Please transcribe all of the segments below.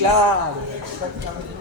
Claro, exactamente.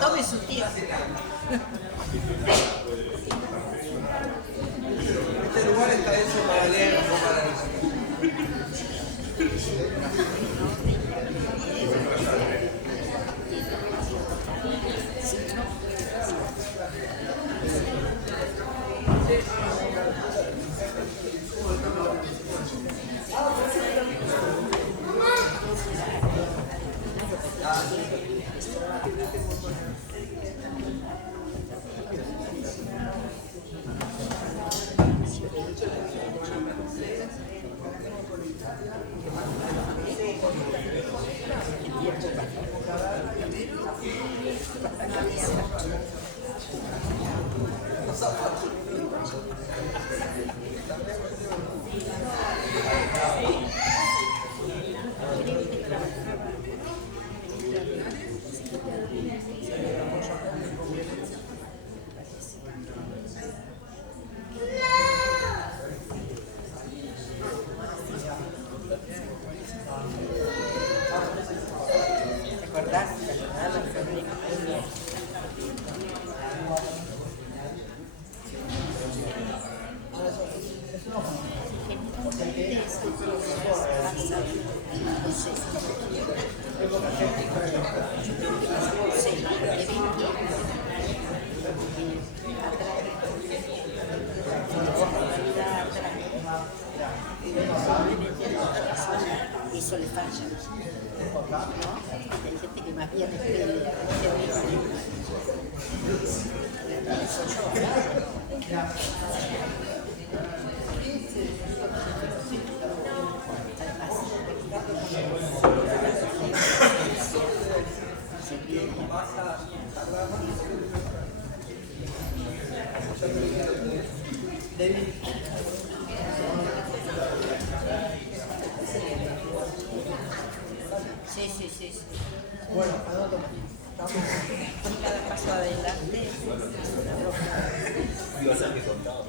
Tome su tiempo. Este lugar está hecho para leer, no para leer. Eso le falla, ¿no? Hay gente que más bien espera. Sí, sí, sí, sí. Bueno, anoto. Cada paso adelante es una broma. Iba a ser que contaba.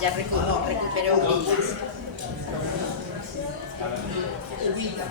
Ya recuperó vidas.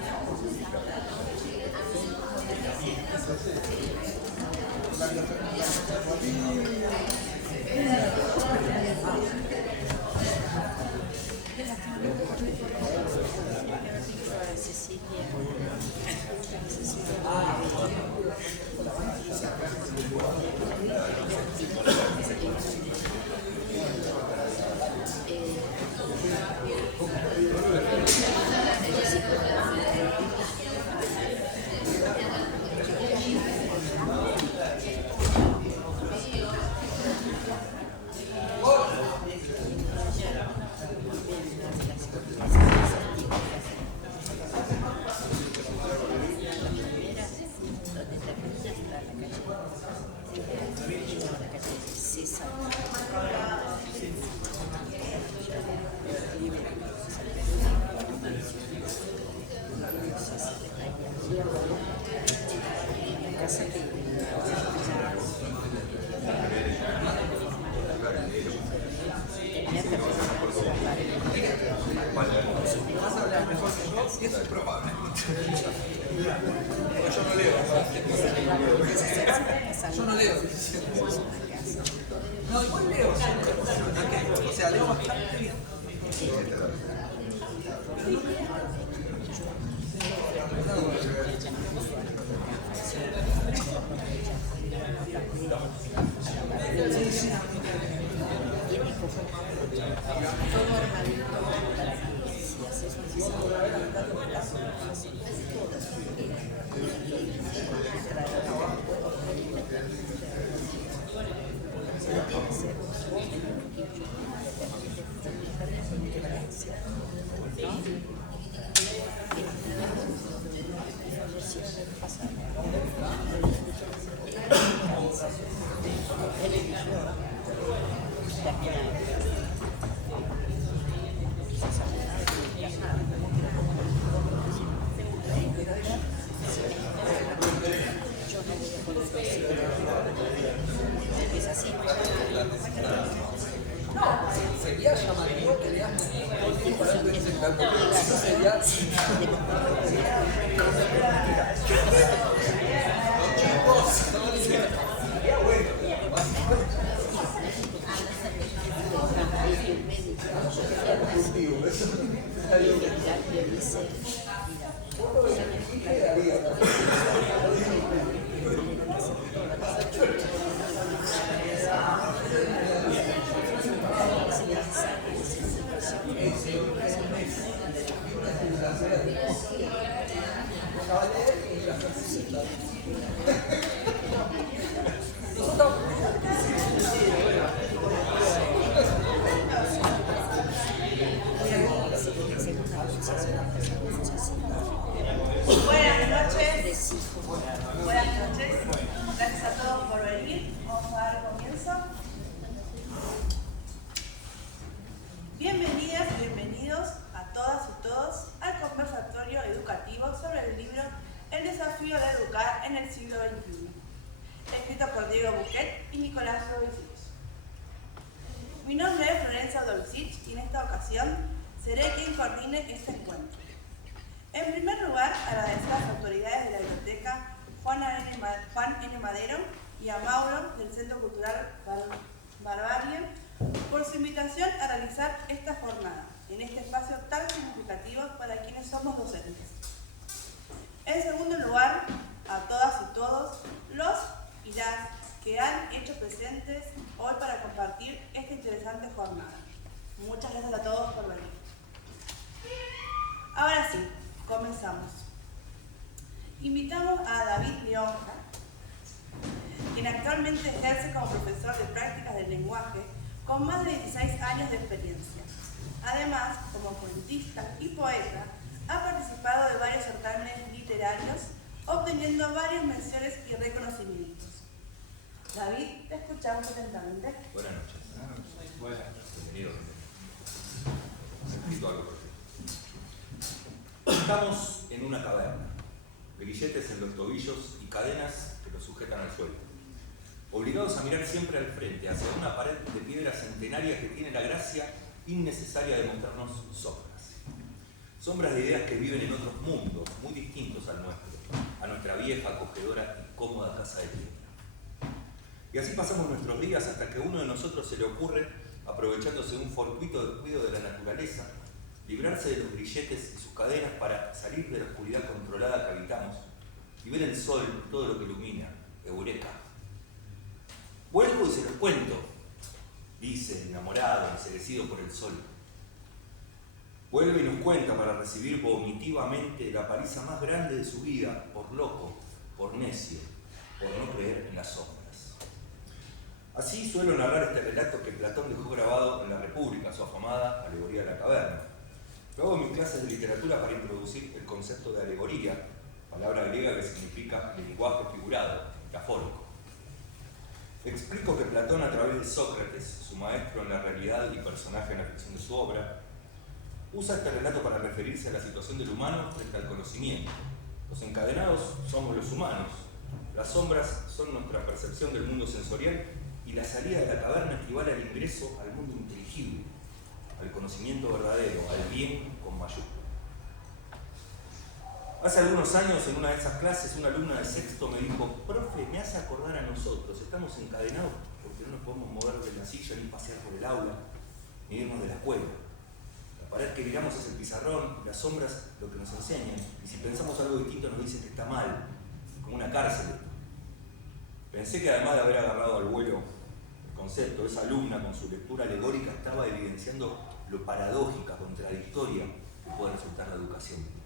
Yo no leo. No, igual leo. O sea, leo bastante bien. Sería llamativo que leas sería... Buenas noches. Gracias a todos por venir. Vamos a dar comienzo. Bienvenidas y bienvenidos a todas y todos al conversatorio educativo sobre el libro El desafío de educar en el siglo XXI, escrito por Diego Buquet y Nicolás Dolcich. Mi nombre es Florencia Dolcich y en esta ocasión seré quien coordine este encuentro. En primer lugar, agradecer a las autoridades de la biblioteca Juan N. Madero y a Mauro del Centro Cultural Barbarie por su invitación a realizar esta jornada en este espacio tan significativo para quienes somos docentes. En segundo lugar, a todas y todos los y las que han hecho presentes hoy para compartir esta interesante jornada. Muchas gracias a todos por venir. Ahora sí, comenzamos. Invitamos a David Leonja, quien actualmente ejerce como profesor de prácticas del lenguaje con más de 16 años de experiencia. Además, como cuentista y poeta, ha participado de varios certámenes literarios, obteniendo varias menciones y reconocimientos. David, te escuchamos atentamente. Buenas noches. Buenas noches. Bienvenidos. Necesito algo perfecto. Estamos en una caverna. Grilletes en los tobillos y cadenas que los sujetan al suelo. obligados a mirar siempre al frente, hacia una pared de piedra centenaria que tiene la gracia innecesaria de mostrarnos sombras. Sombras de ideas que viven en otros mundos, muy distintos al nuestro, a nuestra vieja, acogedora y cómoda casa de piedra. Y así pasamos nuestros días hasta que a uno de nosotros se le ocurre, aprovechándose de un fortuito descuido de la naturaleza, librarse de los grilletes y sus cadenas para salir de la oscuridad controlada que habitamos y ver el sol, todo lo que ilumina. Eureka. Vuelvo y se los cuento, dice, enamorado, enceguecido por el sol. Vuelve y nos cuenta para recibir vomitivamente la paliza más grande de su vida, por loco, por necio, por no creer en las sombras. Así suelo narrar este relato que Platón dejó grabado en La República, su afamada Alegoría de la Caverna. Lo hago en mis clases de literatura para introducir el concepto de alegoría, palabra griega que significa lenguaje figurado, metafórico. Explico que Platón, a través de Sócrates, su maestro en la realidad y personaje en la ficción de su obra, usa este relato para referirse a la situación del humano frente al conocimiento. Los encadenados somos los humanos, las sombras son nuestra percepción del mundo sensorial y la salida de la caverna equivale al ingreso al mundo inteligible, al conocimiento verdadero, al bien con mayúscula. Hace algunos años, en una de esas clases, una alumna de sexto me dijo: profe, me hace acordar a nosotros, estamos encadenados porque no nos podemos mover de la silla, ni pasear por el aula, ni irnos de la escuela. La pared que miramos es el pizarrón, las sombras lo que nos enseñan, y si pensamos algo distinto nos dicen que está mal, como una cárcel. Pensé que además de haber agarrado al vuelo el concepto, esa alumna con su lectura alegórica estaba evidenciando lo paradójica, contradictoria que puede resultar la educación.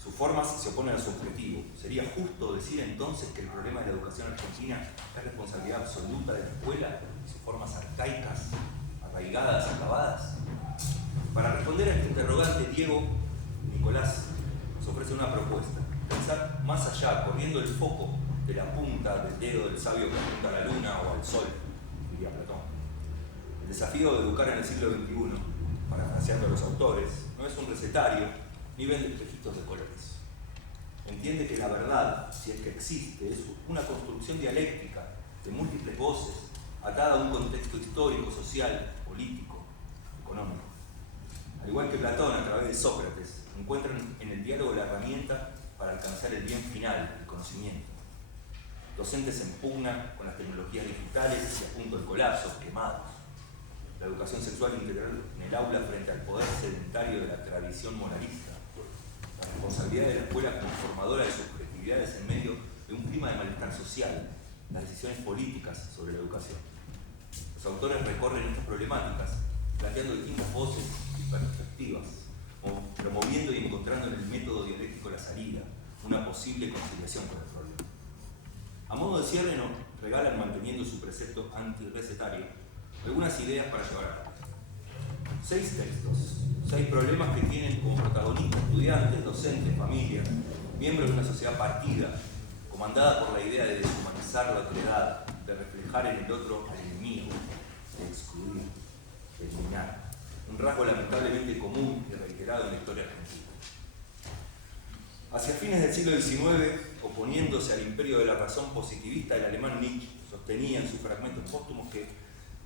Sus formas se oponen a su objetivo. ¿Sería justo decir entonces que el problema de la educación argentina es responsabilidad absoluta de la escuela y sus formas arcaicas, arraigadas, acabadas? Para responder a este interrogante, Diego Nicolás nos ofrece una propuesta: pensar más allá, corriendo el foco de la punta del dedo del sabio que apunta a la luna o al sol, diría Platón. El desafío de educar en el siglo XXI, parafraseando a los autores, no es un recetario ni vende espejitos de colores. Entiende que la verdad, si es que existe, es una construcción dialéctica de múltiples voces, atada a un contexto histórico, social, político, económico. Al igual que Platón, a través de Sócrates, encuentran en el diálogo la herramienta para alcanzar el bien final, el conocimiento. Docentes en pugna con las tecnologías digitales y a punto de colapso, quemados. La educación sexual integral en el aula frente al poder sedentario de la tradición moralista. La responsabilidad de la escuela como formadora de subjetividades en medio de un clima de malestar social. Las decisiones políticas sobre la educación. Los autores recorren estas problemáticas planteando distintas voces y perspectivas, promoviendo y encontrando en el método dialéctico la salida, una posible conciliación con el problema. A modo de cierre nos regalan, manteniendo su precepto antirrecetario, algunas ideas para llevar a cabo. 6 textos, 6 problemas que tienen como protagonistas estudiantes, docentes, familias, miembros de una sociedad partida, comandada por la idea de deshumanizar la otredad, de reflejar en el otro al enemigo, de excluir, de eliminar. Un rasgo lamentablemente común y reiterado en la historia argentina. Hacia fines del siglo XIX, oponiéndose al imperio de la razón positivista, el alemán Nietzsche sostenía en sus fragmentos póstumos que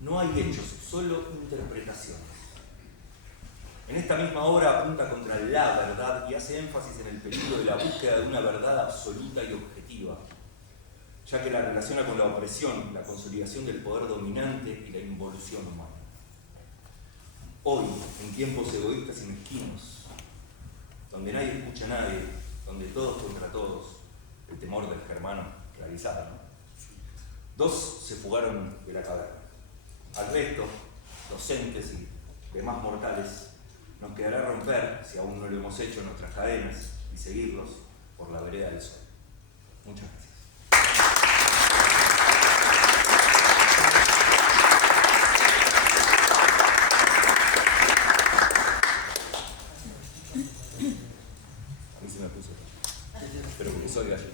no hay hechos, solo interpretaciones. En esta misma obra apunta contra la verdad y hace énfasis en el peligro de la búsqueda de una verdad absoluta y objetiva, ya que la relaciona con la opresión, la consolidación del poder dominante y la involución humana. Hoy, en tiempos egoístas y mezquinos, donde nadie escucha a nadie, donde todos contra todos, el temor del germano realizado, ¿no? 2 se fugaron de la caverna. Al resto, docentes y demás mortales, nos quedará romper, si aún no lo hemos hecho, nuestras cadenas y seguirlos por la vereda del sol. Muchas gracias. A mí se me puso. Pero porque soy gallego.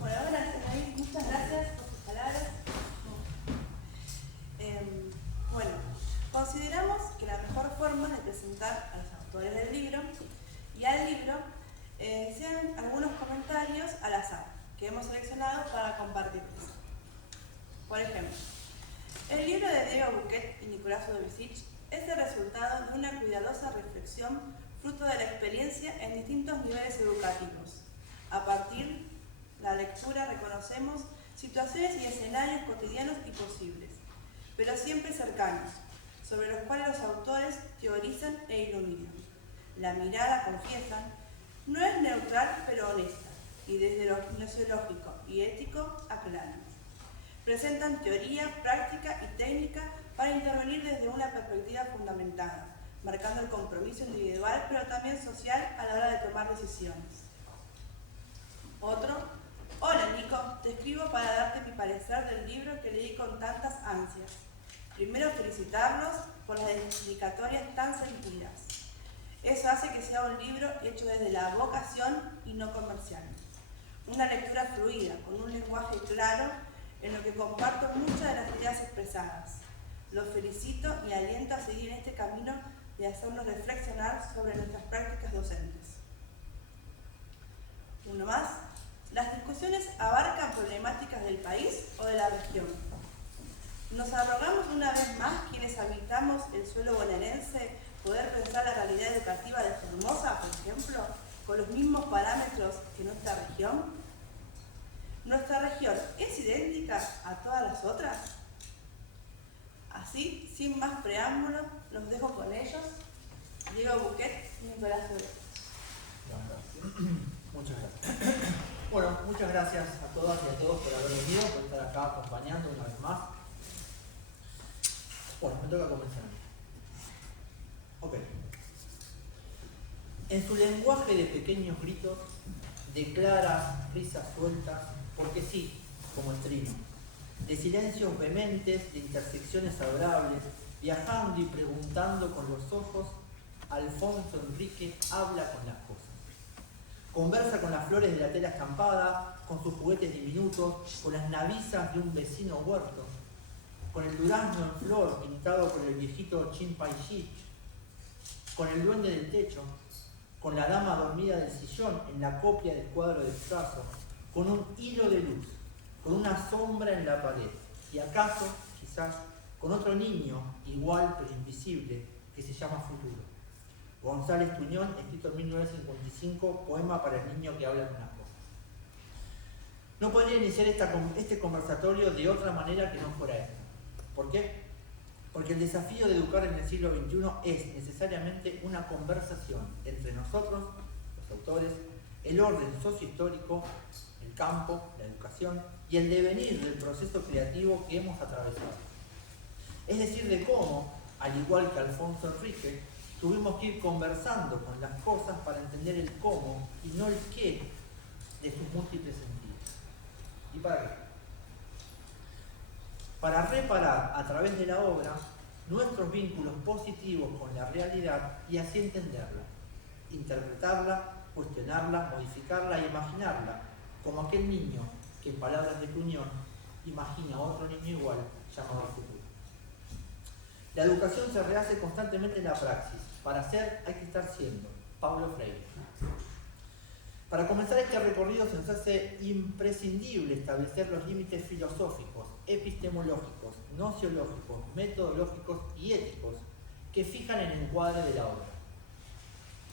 Bueno, gracias, David. Muchas gracias por tus palabras. Bueno, consideramos que la mejor forma de presentar a los autores del libro y al libro sean algunos comentarios al azar que hemos seleccionado para compartirles. Por ejemplo, el libro de Diego Buquet y Nicolás Udovicic es el resultado de una cuidadosa reflexión fruto de la experiencia en distintos niveles educativos. A partir de la lectura reconocemos situaciones y escenarios cotidianos y posibles, pero siempre cercanos, sobre los cuales los autores teorizan e iluminan. La mirada, confiesan, no es neutral pero honesta, y desde lo gnoseológico y ético aclaran. Presentan teoría, práctica y técnica para intervenir desde una perspectiva fundamentada, marcando el compromiso individual pero también social a la hora de tomar decisiones. Otro: hola Nico, te escribo para darte mi parecer del libro que leí con tantas ansias. Primero felicitarlos por las dedicatorias tan sentidas. Eso hace que sea un libro hecho desde la vocación y no comercial. Una lectura fluida, con un lenguaje claro, en lo que comparto muchas de las ideas expresadas. Los felicito y aliento a seguir en este camino de hacernos reflexionar sobre nuestras prácticas docentes. Uno más: las discusiones abarcan problemáticas del país o de la región. Nos arrogamos una vez más quienes habitamos el suelo bonaerense poder pensar la realidad educativa de Formosa, por ejemplo, con los mismos parámetros que nuestra región. ¿Nuestra región es idéntica a todas las otras? Así, sin más preámbulo, los dejo con ellos. Diego Buquet y Nicolás Udovicic. Muchas gracias. Bueno, muchas gracias a todas y a todos por haber venido, por estar acá acompañando una vez más. Bueno, me toca comenzar. Ok. En su lenguaje de pequeños gritos, de claras risas sueltas, porque sí, como el trino, de silencios vehementes, de intersecciones adorables, viajando y preguntando con los ojos, Alfonso Enrique habla con las cosas. Conversa con las flores de la tela estampada, con sus juguetes diminutos, con las navisas de un vecino huerto, con el durazno en flor pintado por el viejito Chimpaichich, con el duende del techo, con la dama dormida del sillón en la copia del cuadro de Picasso, con un hilo de luz, con una sombra en la pared, y acaso, quizás, con otro niño, igual pero invisible, que se llama Futuro. González Tuñón, escrito en 1955, poema para el niño que habla con las cosas. No podría iniciar este conversatorio de otra manera que no fuera esta. ¿Por qué? Porque el desafío de educar en el siglo XXI es necesariamente una conversación entre nosotros, los autores, el orden sociohistórico, el campo, la educación y el devenir del proceso creativo que hemos atravesado. Es decir, de cómo, al igual que Alfonso Enrique, tuvimos que ir conversando con las cosas para entender el cómo y no el qué de sus múltiples sentidos. ¿Y para qué? Para reparar a través de la obra nuestros vínculos positivos con la realidad y así entenderla, interpretarla, cuestionarla, modificarla e imaginarla, como aquel niño que, en palabras de Tuñón, imagina a otro niño igual llamado futuro. La educación se rehace constantemente en la praxis. Para ser hay que estar siendo. Paulo Freire. Para comenzar este recorrido se nos hace imprescindible establecer los límites filosóficos, epistemológicos, nociológicos, metodológicos y éticos que fijan el encuadre de la obra.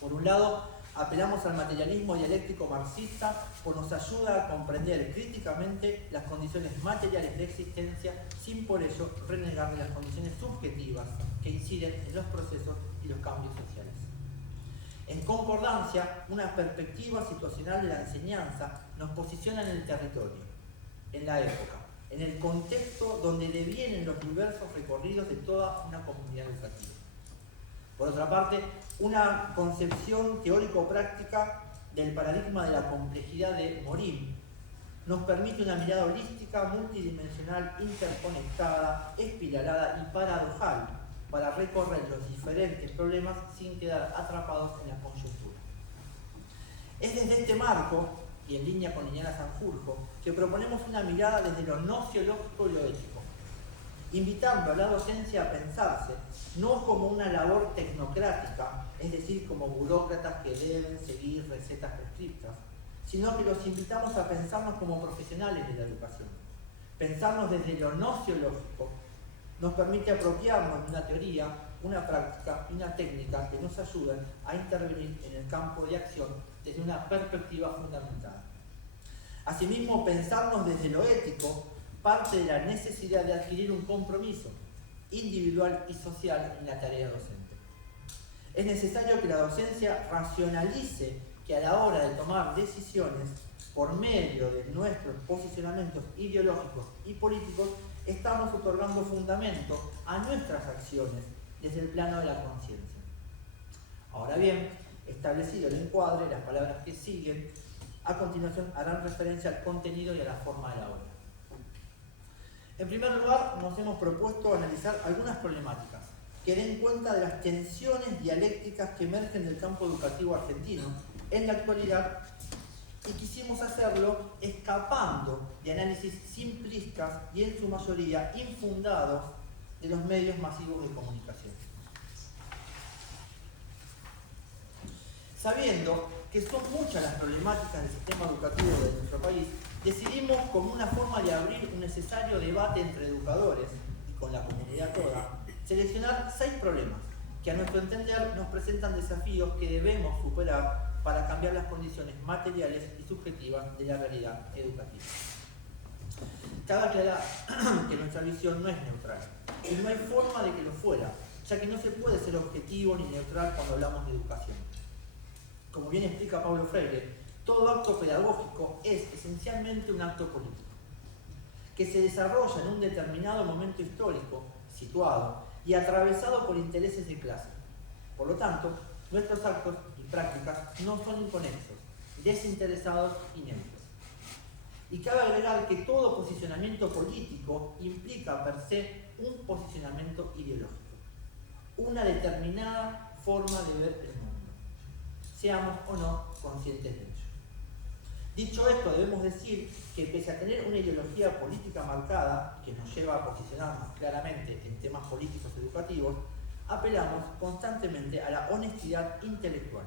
Por un lado, apelamos al materialismo dialéctico marxista, pues nos ayuda a comprender críticamente las condiciones materiales de existencia sin por ello renegar de las condiciones subjetivas que inciden en los procesos y los cambios sociales. En concordancia, una perspectiva situacional de la enseñanza nos posiciona en el territorio, en la época, en el contexto donde devienen los diversos recorridos de toda una comunidad educativa. Por otra parte, una concepción teórico-práctica del paradigma de la complejidad de Morin nos permite una mirada holística, multidimensional, interconectada, espiralada y paradojal para recorrer los diferentes problemas sin quedar atrapados en la coyuntura. Es desde este marco, y en línea con Liliana Sanjurjo, que proponemos una mirada desde lo nociológico y lo ético. invitando a la docencia a pensarse no como una labor tecnocrática, es decir, como burócratas que deben seguir recetas prescriptas, sino que los invitamos a pensarnos como profesionales de la educación. Pensarnos desde lo gnoseológico nos permite apropiarnos de una teoría, una práctica y una técnica que nos ayuden a intervenir en el campo de acción desde una perspectiva fundamental. Asimismo, pensarnos desde lo ético parte de la necesidad de adquirir un compromiso individual y social en la tarea docente. Es necesario que la docencia racionalice que a la hora de tomar decisiones por medio de nuestros posicionamientos ideológicos y políticos, estamos otorgando fundamento a nuestras acciones desde el plano de la conciencia. Ahora bien, establecido el encuadre, las palabras que siguen a continuación harán referencia al contenido y a la forma de la obra. En primer lugar, nos hemos propuesto analizar algunas problemáticas que den cuenta de las tensiones dialécticas que emergen del campo educativo argentino en la actualidad, y quisimos hacerlo escapando de análisis simplistas y en su mayoría infundados de los medios masivos de comunicación. Sabiendo que son muchas las problemáticas del sistema educativo de nuestro país, decidimos, como una forma de abrir un necesario debate entre educadores y con la comunidad toda, seleccionar 6 problemas que a nuestro entender nos presentan desafíos que debemos superar para cambiar las condiciones materiales y subjetivas de la realidad educativa. Cabe aclarar que nuestra visión no es neutral y no hay forma de que lo fuera, ya que no se puede ser objetivo ni neutral cuando hablamos de educación. Como bien explica Paulo Freire, todo acto pedagógico es esencialmente un acto político, que se desarrolla en un determinado momento histórico, situado y atravesado por intereses de clase. Por lo tanto, nuestros actos y prácticas no son inconexos, desinteresados y neutros. Y cabe agregar que todo posicionamiento político implica per se un posicionamiento ideológico, una determinada forma de ver el mundo, seamos o no conscientes de ello. Dicho esto, debemos decir que pese a tener una ideología política marcada, que nos lleva a posicionarnos claramente en temas políticos educativos, apelamos constantemente a la honestidad intelectual.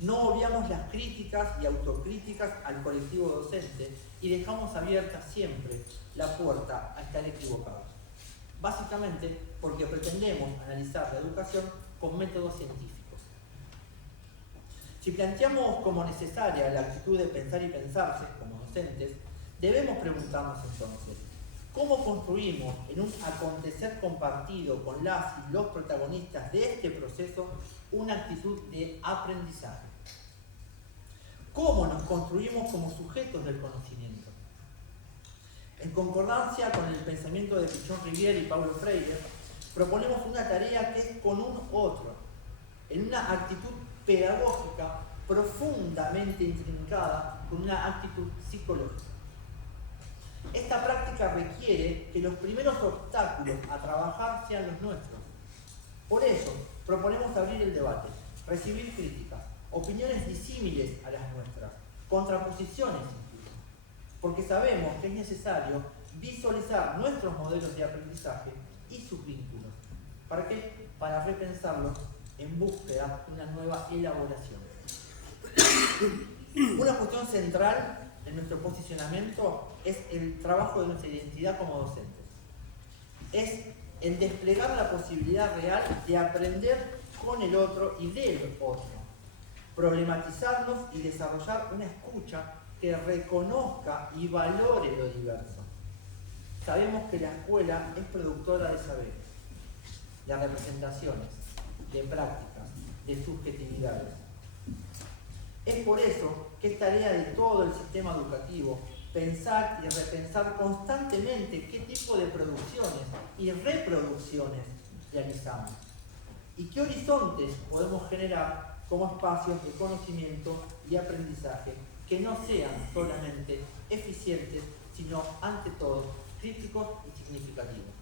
No obviamos las críticas y autocríticas al colectivo docente y dejamos abierta siempre la puerta a estar equivocados. Básicamente porque pretendemos analizar la educación con métodos científicos. Si planteamos como necesaria la actitud de pensar y pensarse como docentes, debemos preguntarnos entonces, ¿cómo construimos en un acontecer compartido con las y los protagonistas de este proceso una actitud de aprendizaje? ¿Cómo nos construimos como sujetos del conocimiento? En concordancia con el pensamiento de Pichon Rivière y Paulo Freire, proponemos una tarea que es con un otro, en una actitud pedagógica profundamente intrincada con una actitud psicológica. Esta práctica requiere que los primeros obstáculos a trabajar sean los nuestros. Por eso, proponemos abrir el debate, recibir críticas, opiniones disímiles a las nuestras, contraposiciones incluso, porque sabemos que es necesario visualizar nuestros modelos de aprendizaje y sus vínculos. ¿Para qué? Para repensarlos en búsqueda de una nueva elaboración. Una cuestión central en nuestro posicionamiento es el trabajo de nuestra identidad como docentes. Es el desplegar la posibilidad real de aprender con el otro y del otro. Problematizarnos y desarrollar una escucha que reconozca y valore lo diverso. Sabemos que la escuela es productora de saberes, de representaciones, de prácticas, de subjetividades. Es por eso que es tarea de todo el sistema educativo pensar y repensar constantemente qué tipo de producciones y reproducciones realizamos y qué horizontes podemos generar como espacios de conocimiento y aprendizaje que no sean solamente eficientes, sino ante todo críticos y significativos.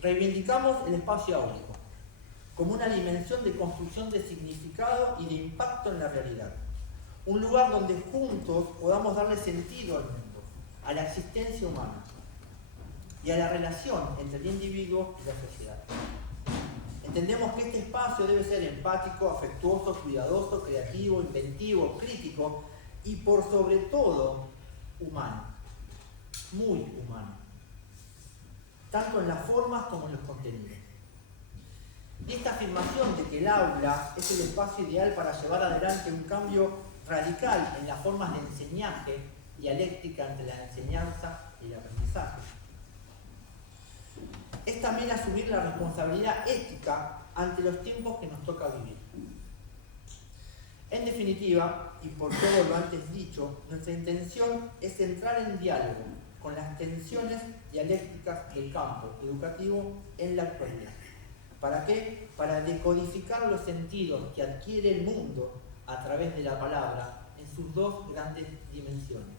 Reivindicamos el espacio áurico como una dimensión de construcción de significado y de impacto en la realidad. Un lugar donde juntos podamos darle sentido al mundo, a la existencia humana. y a la relación entre el individuo y la sociedad. Entendemos que este espacio debe ser empático, afectuoso, cuidadoso, creativo, inventivo, crítico y por sobre todo humano, muy humano, tanto en las formas como en los contenidos. Y esta afirmación de que el aula es el espacio ideal para llevar adelante un cambio radical en las formas de enseñaje, dialéctica entre la enseñanza y el aprendizaje. Es también asumir la responsabilidad ética ante los tiempos que nos toca vivir. En definitiva, y por todo lo antes dicho, nuestra intención es entrar en diálogo con las tensiones dialécticas del campo educativo en la actualidad. ¿Para qué? Para decodificar los sentidos que adquiere el mundo a través de la palabra en sus dos grandes dimensiones,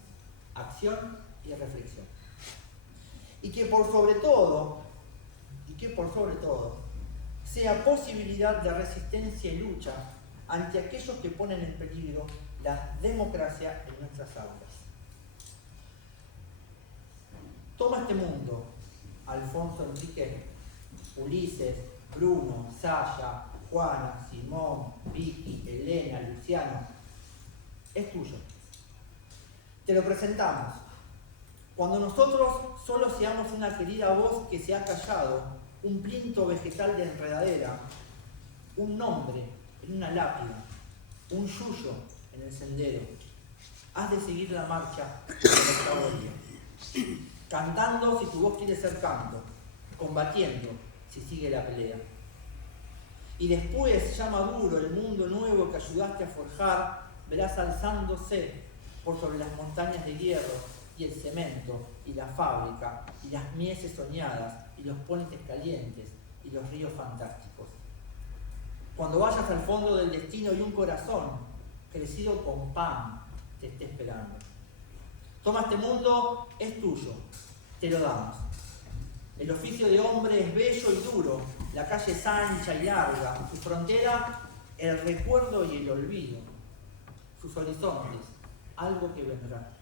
acción y reflexión. Y que por sobre todo sea posibilidad de resistencia y lucha ante aquellos que ponen en peligro la democracia en nuestras aulas. Toma este mundo, Alfonso Enrique, Ulises, Bruno, Saya, Juana, Simón, Vicky, Elena, Luciano, es tuyo. Te lo presentamos. Cuando nosotros solo seamos una querida voz que se ha callado, un plinto vegetal de enredadera, un nombre en una lápida, un yuyo en el sendero, has de seguir la marcha del octavo día. Cantando si tu voz quiere ser canto, combatiendo si sigue la pelea. Y después, ya maduro, el mundo nuevo que ayudaste a forjar, verás alzándose por sobre las montañas de hierro y el cemento y la fábrica y las mieses soñadas y los puentes calientes y los ríos fantásticos. Cuando vayas al fondo del destino y un corazón crecido con pan te esté esperando. Toma este mundo, es tuyo, te lo damos. El oficio de hombre es bello y duro, la calle es ancha y larga, su frontera el recuerdo y el olvido, sus horizontes, algo que vendrá.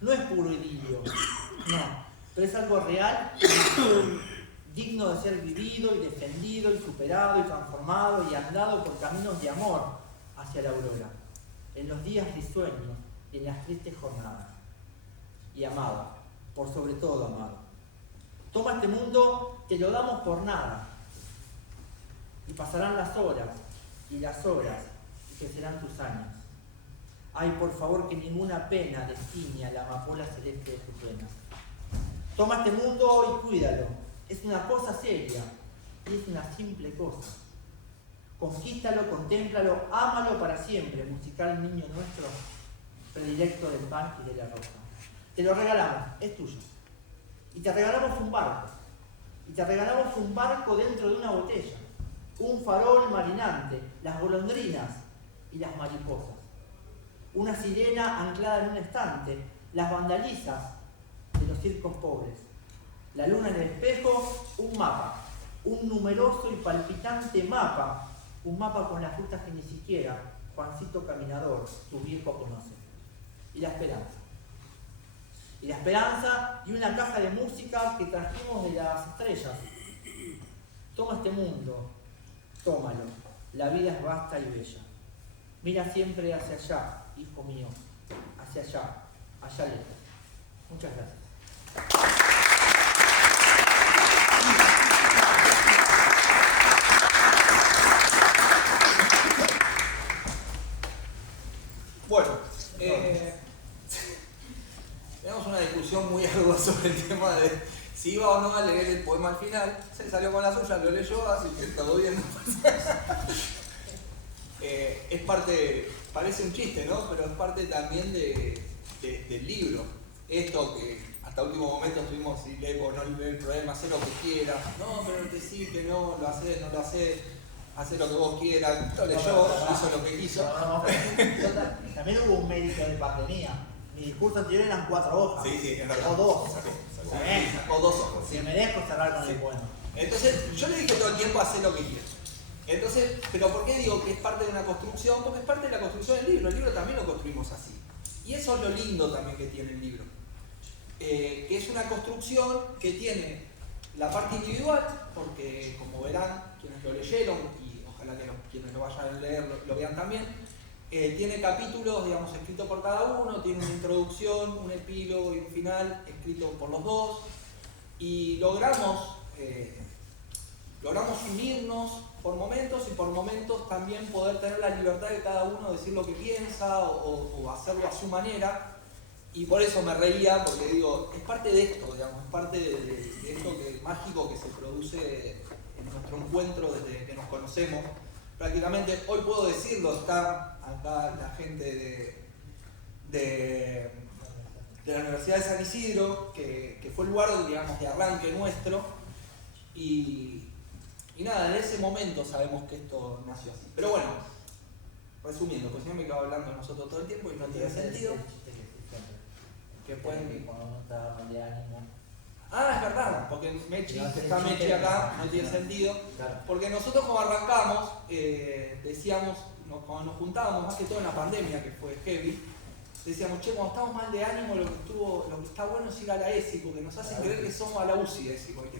No es puro idilio, no, pero es algo real, digno de ser vivido y defendido y superado y transformado y andado por caminos de amor hacia la aurora, en los días risueños y en las tristes jornadas. Y amado, por sobre todo amado. Toma este mundo, te lo damos por nada. Y pasarán las horas, y crecerán tus años. Ay, por favor, que ninguna pena destiña la amapola celeste de tus venas. Toma este mundo y cuídalo. Es una cosa seria, y es una simple cosa. Conquístalo, contémplalo, ámalo para siempre, musical niño nuestro, predilecto del pan y de la rosa. Te lo regalamos, es tuyo. Y te regalamos un barco. Y te regalamos un barco dentro de una botella. Un farol marinante, las golondrinas y las mariposas. Una sirena anclada en un estante, las vandalizas de los circos pobres. La luna en el espejo, un mapa. Un numeroso y palpitante mapa. Un mapa con las rutas que ni siquiera Juancito Caminador, tu viejo, conoce. Y la esperanza. Y la esperanza y una caja de música que trajimos de las estrellas. Toma este mundo, tómalo. La vida es vasta y bella. Mira siempre hacia allá, hijo mío. Hacia allá lejos. Muchas gracias. Bueno, tenemos una discusión muy ardua sobre el tema de si iba o no a leer el poema al final. Se salió con la suya, lo leyó, así que todo bien. Es parte, parece un chiste, ¿no? Pero es parte también del libro. Esto que hasta último momento estuvimos, si lee o no lee el problema, hacer lo que quieras. No, pero que sí, que no, lo haces, no lo haces. Hace lo que vos quieras, lo leyó, hizo lo que quiso. También hubo un médico de pandemia. Mi discurso anterior eran 4 hojas. Sí, es verdad. O 2. O 2 ojos. Si merezco cerrar con el poema. Entonces, yo le dije todo el tiempo, hacer lo que quieras. Entonces, ¿pero por qué digo que es parte de una construcción? Porque es parte de la construcción del libro. El libro también lo construimos así. Y eso es lo lindo también que tiene el libro. que es una construcción que tiene la parte individual, porque como verán quienes lo leyeron, y ojalá que quienes lo vayan a leer lo vean también, tiene capítulos, digamos, escritos por cada uno, tiene una introducción, un epílogo y un final escrito por los dos, y logramos unirnos por momentos y por momentos también poder tener la libertad de cada uno de decir lo que piensa o hacerlo a su manera. Y por eso me reía, porque digo, es parte de esto, digamos, es parte de esto mágico que se produce en nuestro encuentro desde que nos conocemos. Prácticamente, hoy puedo decirlo, está acá la gente de la Universidad de San Isidro, que fue el lugar, digamos, de arranque nuestro, y nada, en ese momento sabemos que esto nació así. Pero bueno, resumiendo, pues si no me quedo hablando de nosotros todo el tiempo y no tiene sentido. Que pueden... Cuando uno está mal de ánimo. Ah, es verdad, porque Mechi, No, que está sí, Mechi sí, acá, sí, no tiene sí. sentido. Claro. Porque nosotros como arrancamos, decíamos, cuando nos juntábamos, más que todo en la pandemia, que fue heavy, decíamos, che, cuando estamos mal de ánimo, lo que está bueno es ir a la ESI, porque nos hacen creer que somos a la UCI ESI, porque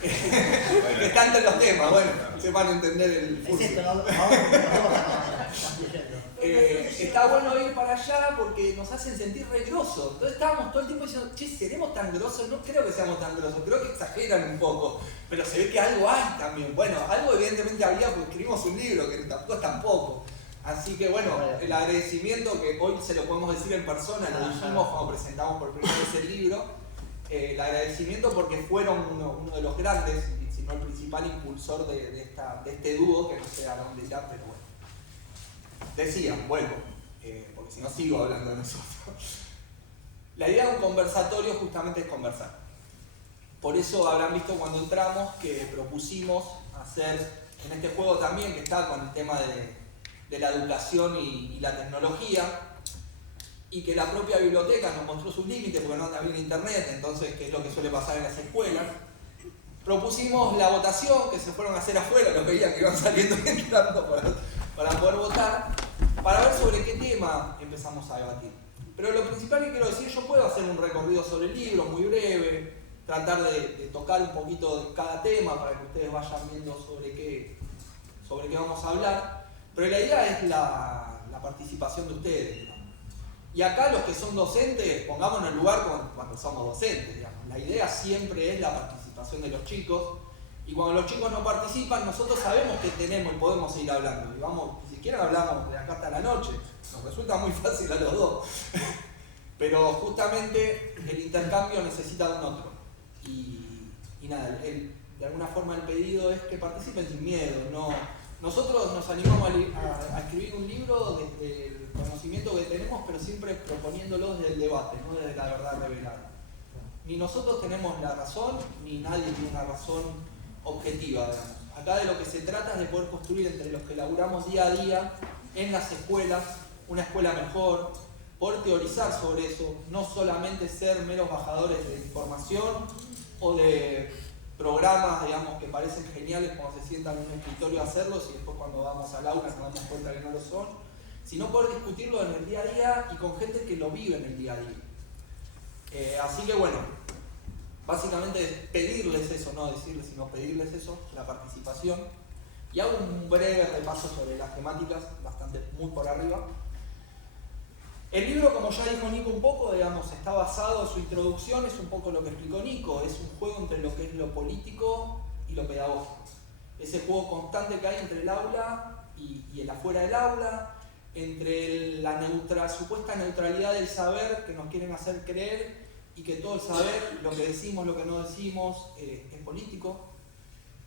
que está entre los temas, bueno, se van a entender el Es furcio. esto, no, estás leyendo. Está bueno ir para allá porque nos hacen sentir re grosos. Entonces estábamos todo el tiempo diciendo, che, ¿seremos tan grosos? No creo que seamos tan grosos, creo que exageran un poco. Pero se ve que algo hay también. Bueno, algo evidentemente había porque escribimos un libro, que tampoco es tan poco. Así que bueno, el agradecimiento que hoy se lo podemos decir en persona, lo dijimos cuando presentamos por primera vez el libro. El agradecimiento porque fueron uno de los grandes, si no el principal impulsor de este dúo, que no sé a dónde irá, pero bueno. Decía, vuelvo, porque si no sigo hablando de nosotros. La idea de un conversatorio justamente es conversar. Por eso habrán visto cuando entramos que propusimos hacer en este juego también, que está con el tema de la educación y la tecnología, y que la propia biblioteca nos mostró sus límites porque no anda bien internet, entonces, que es lo que suele pasar en las escuelas. Propusimos la votación, que se fueron a hacer afuera, los veían que iban saliendo y entrando para poder votar, para ver sobre qué tema empezamos a debatir. Pero lo principal que quiero decir, yo puedo hacer un recorrido sobre el libro, muy breve, tratar de tocar un poquito de cada tema para que ustedes vayan viendo sobre qué vamos a hablar, pero la idea es la participación de ustedes, digamos. Y acá los que son docentes, pongámonos en el lugar cuando somos docentes, digamos. La idea siempre es la participación de los chicos, y cuando los chicos no participan, nosotros sabemos que tenemos y podemos seguir hablando, y vamos, ni siquiera hablamos de acá hasta la noche, nos resulta muy fácil a los dos, pero justamente el intercambio necesita de un otro, y nada, de alguna forma el pedido es que participen sin miedo. Nosotros nos animamos a escribir un libro desde el conocimiento que tenemos, pero siempre proponiéndolo desde el debate, no desde la verdad revelada. Ni nosotros tenemos la razón, ni nadie tiene una razón objetiva, digamos. Acá de lo que se trata es de poder construir entre los que laburamos día a día en las escuelas una escuela mejor, poder teorizar sobre eso, no solamente ser meros bajadores de información o de programas, digamos, que parecen geniales cuando se sientan en un escritorio a hacerlos y después cuando vamos al aula nos damos cuenta que no lo son, sino poder discutirlo en el día a día y con gente que lo vive en el día a día. Así que bueno, básicamente es pedirles eso, no decirles, sino pedirles eso, la participación. Y hago un breve repaso sobre las temáticas, muy por arriba. El libro, como ya dijo Nico un poco, digamos, está basado en su introducción, es un poco lo que explicó Nico, es un juego entre lo que es lo político y lo pedagógico. Ese juego constante que hay entre el aula y el afuera del aula, entre la supuesta neutralidad del saber que nos quieren hacer creer y que todo el saber, lo que decimos, lo que no decimos, es político.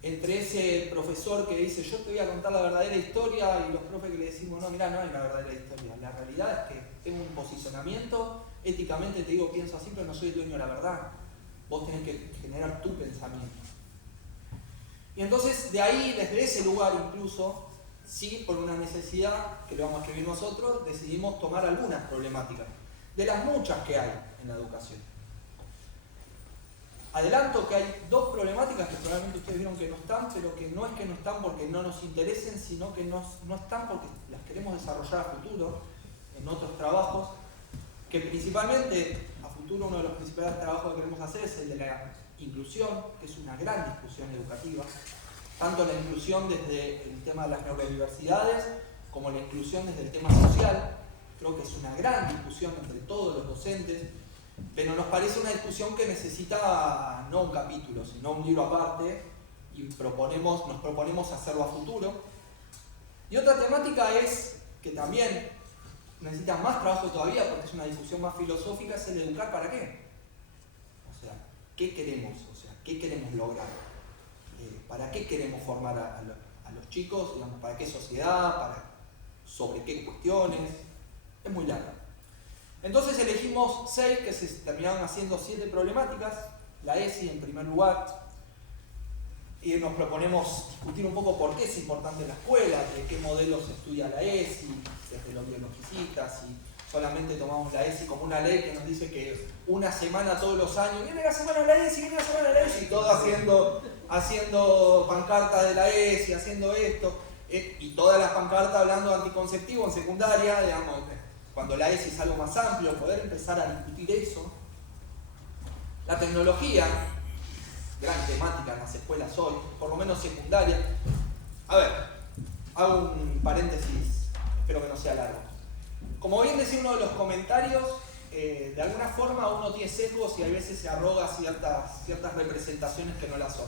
Entre ese profesor que dice, yo te voy a contar la verdadera historia, y los profes que le decimos, no, mirá, no hay la verdadera historia. La realidad es que tengo un posicionamiento, éticamente te digo, pienso así, pero no soy el dueño de la verdad. Vos tenés que generar tu pensamiento. Y entonces, de ahí, desde ese lugar incluso, sí, por una necesidad, que lo vamos a escribir nosotros, decidimos tomar algunas problemáticas, de las muchas que hay en la educación. Adelanto que hay dos problemáticas que probablemente ustedes vieron que no están, pero que no es que no están porque no nos interesen, sino que no están porque las queremos desarrollar a futuro, en otros trabajos, que principalmente a futuro futuro uno de los principales trabajos que queremos hacer es el de la inclusión, que es una gran discusión educativa. Tanto la inclusión desde el tema de las neurodiversidades, como la inclusión desde el tema social. Creo que es una gran discusión entre todos los docentes, pero nos parece una discusión que necesita no un capítulo, sino un libro aparte, y nos proponemos hacerlo a futuro. Y otra temática es, que también necesita más trabajo todavía, porque es una discusión más filosófica, es el educar para qué. O sea, ¿qué queremos? O sea, ¿qué queremos lograr? ¿Para qué queremos formar a los chicos? Digamos, ¿para qué sociedad? ¿Sobre qué cuestiones? Es muy larga. Entonces elegimos 6 que se terminaron haciendo 7 problemáticas. La ESI en primer lugar. Y nos proponemos discutir un poco por qué es importante la escuela, de qué modelo se estudia la ESI, desde los biologicistas, si solamente tomamos la ESI como una ley que nos dice que una semana todos los años, viene la semana de la ESI, viene la semana de la ESI, y todo haciendo pancartas de la ESI, haciendo esto, y todas las pancartas hablando de anticonceptivo en secundaria, digamos, cuando la ESI es algo más amplio, poder empezar a discutir eso. La tecnología, gran temática en las escuelas hoy, por lo menos secundaria. A ver, hago un paréntesis, espero que no sea largo. Como bien decía uno de los comentarios, de alguna forma uno tiene sesgos y a veces se arroga ciertas representaciones que no las son.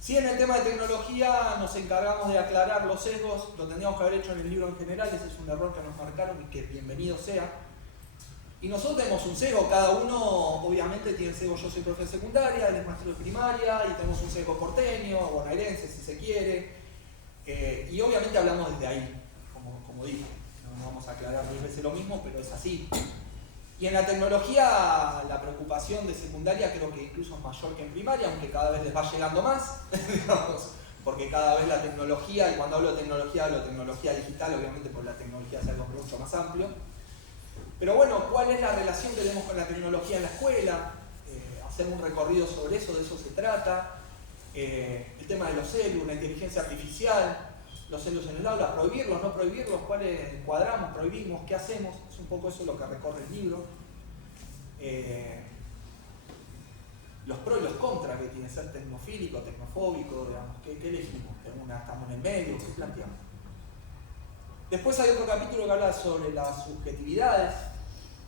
Si en el tema de tecnología nos encargamos de aclarar los sesgos, lo tendríamos que haber hecho en el libro en general, ese es un error que nos marcaron y que bienvenido sea. Y nosotros tenemos un sesgo, cada uno obviamente tiene el sesgo, yo soy profe de secundaria, él es maestro de primaria, y tenemos un sesgo porteño, bonaerense si se quiere, y obviamente hablamos desde ahí, como dije, no vamos a aclarar 10 veces lo mismo, pero es así. Y en la tecnología la preocupación de secundaria creo que incluso es mayor que en primaria, aunque cada vez les va llegando más, digamos, porque cada vez la tecnología, y cuando hablo de tecnología digital, obviamente por la tecnología es algo mucho más amplio. Pero bueno, ¿cuál es la relación que tenemos con la tecnología en la escuela? Hacer un recorrido sobre eso, de eso se trata. El tema de los celus, la inteligencia artificial, los celus en el aula, prohibirlos, no prohibirlos, cuáles encuadramos, prohibimos, qué hacemos, es un poco eso lo que recorre el libro. Los pros y los contras que tiene ser tecnofílico, tecnofóbico, digamos, ¿qué elegimos? ¿Estamos en el medio? ¿Qué planteamos? Después hay otro capítulo que habla sobre las subjetividades,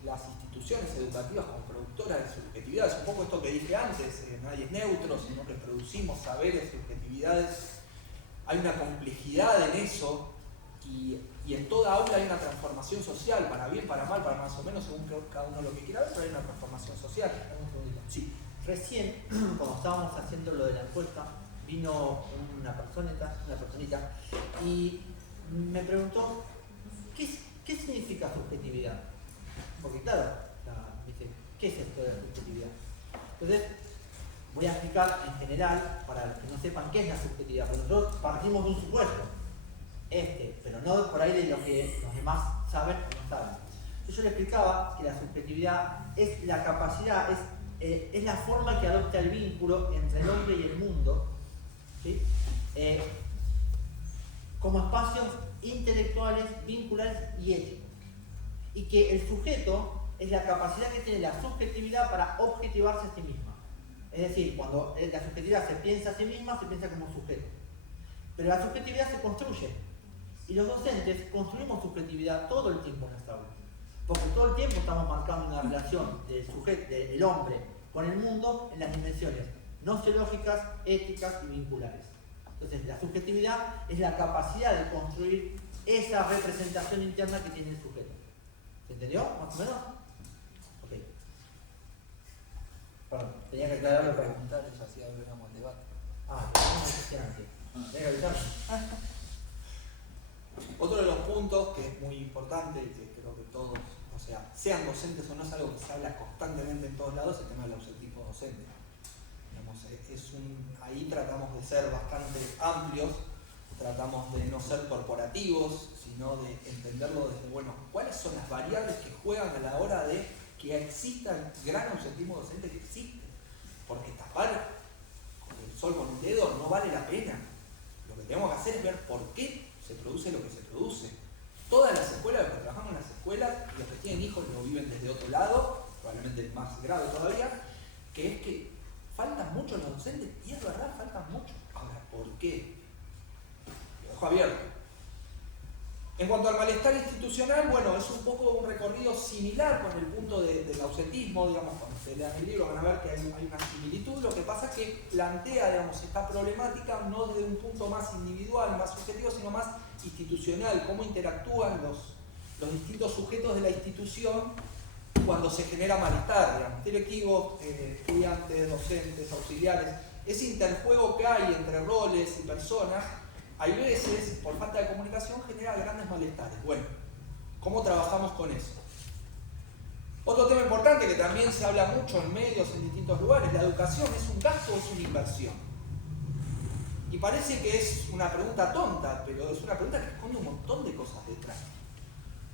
las instituciones educativas como productoras de subjetividades, un poco esto que dije antes, nadie es neutro, sino que producimos saberes, subjetividades. Hay una complejidad en eso y en toda aula hay una transformación social, para bien, para mal, para más o menos, según cada uno lo que quiera ver, pero hay una transformación social. Sí. Recién, cuando estábamos haciendo lo de la encuesta, vino una personita y me preguntó, ¿qué significa subjetividad? Porque claro, dice, ¿qué es esto de la subjetividad? Entonces, voy a explicar en general, para los que no sepan qué es la subjetividad, porque nosotros partimos de un supuesto, pero no por ahí de lo que los demás saben o no saben. Entonces yo le explicaba que la subjetividad es la capacidad, es la forma que adopta el vínculo entre el hombre y el mundo, ¿sí? Como espacios intelectuales, vinculares y éticos. Y que el sujeto es la capacidad que tiene la subjetividad para objetivarse a sí misma. Es decir, cuando la subjetividad se piensa a sí misma, se piensa como sujeto. Pero la subjetividad se construye. Y los docentes construimos subjetividad todo el tiempo en esta aula. Porque todo el tiempo estamos marcando una relación del hombre con el mundo en las dimensiones gnoseológicas, éticas y vinculares. Entonces, la subjetividad es la capacidad de construir esa representación interna que tiene el sujeto. ¿Se entendió? ¿Más o menos? Ok. Perdón, tenía que aclararlo para preguntar, eso así abríamos el debate. Tenía que avisarme. Otro de los puntos que es muy importante, que creo que todos, o sea, sean docentes o no, es algo que se habla constantemente en todos lados, el tema del ausentismo docente. Ahí tratamos de ser bastante amplios, tratamos de no ser corporativos, sino de entenderlo desde, bueno, cuáles son las variables que juegan a la hora de que exista el gran ausentismo docente que existe. Porque tapar el sol con un dedo no vale la pena. Lo que tenemos que hacer es ver por qué se produce lo que se produce. Todas las escuelas, los que trabajamos en las escuelas, los que tienen hijos lo viven desde otro lado, probablemente más grave todavía, que es que faltan muchos los docentes, y es verdad, faltan muchos. Ahora, ¿por qué? Lo dejo abierto. En cuanto al malestar institucional, bueno, es un poco un recorrido similar con el punto del ausentismo, digamos, cuando se lean el libro van a ver que hay una similitud. Lo que pasa es que plantea, digamos, esta problemática no desde un punto más individual, más subjetivo, sino más institucional, cómo interactúan los distintos sujetos de la institución cuando se genera malestar, digamos, directivos, estudiantes, docentes, auxiliares. Ese interjuego que hay entre roles y personas, hay veces, por falta de comunicación, genera grandes malestares. Bueno, ¿cómo trabajamos con eso? Otro tema importante que también se habla mucho en medios, en distintos lugares, ¿la educación es un gasto o es una inversión? Y parece que es una pregunta tonta, pero es una pregunta que esconde un montón de cosas detrás.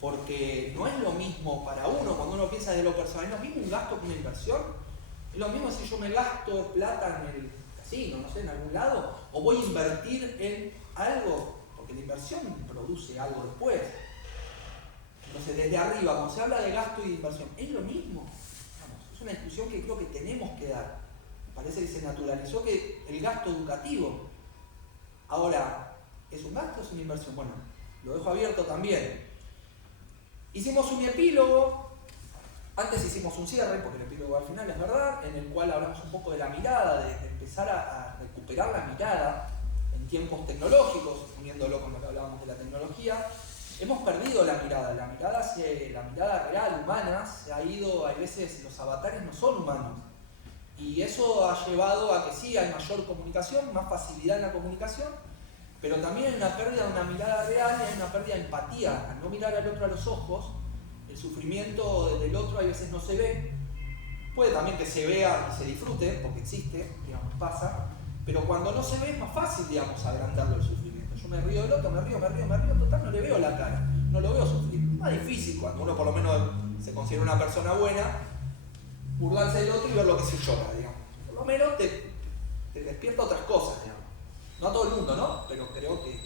Porque no es lo mismo para uno, cuando uno piensa de lo personal, ¿es lo mismo un gasto que una inversión? ¿Es lo mismo si yo me gasto plata en el casino, no sé, en algún lado, o voy a invertir en algo? Porque la inversión produce algo después. Entonces, desde arriba, cuando se habla de gasto y de inversión, ¿es lo mismo? Vamos, es una discusión que creo que tenemos que dar. Parece que se naturalizó que el gasto educativo, ahora, ¿es un gasto o es una inversión? Bueno, lo dejo abierto también. Hicimos un epílogo, antes hicimos un cierre, porque el epílogo al final es verdad, en el cual hablamos un poco de la mirada, de empezar a recuperar la mirada en tiempos tecnológicos, uniéndolo con lo que hablábamos de la tecnología. Hemos perdido la mirada real, humana, se ha ido, hay veces los avatares no son humanos. Y eso ha llevado a que sí, hay mayor comunicación, más facilidad en la comunicación, pero también hay una pérdida de una mirada real y hay una pérdida de empatía. Al no mirar al otro a los ojos, el sufrimiento del otro a veces no se ve. Puede también que se vea y se disfrute, porque existe, digamos, pasa, pero cuando no se ve es más fácil, digamos, agrandarlo el sufrimiento. Yo me río del otro, me río, total, no le veo la cara, no lo veo sufrir. Es más difícil cuando uno por lo menos se considera una persona buena, burlarse del otro y ver lo que se llora, digamos. Por lo menos te despierta otras cosas, digamos. No a todo el mundo, ¿no? Pero creo que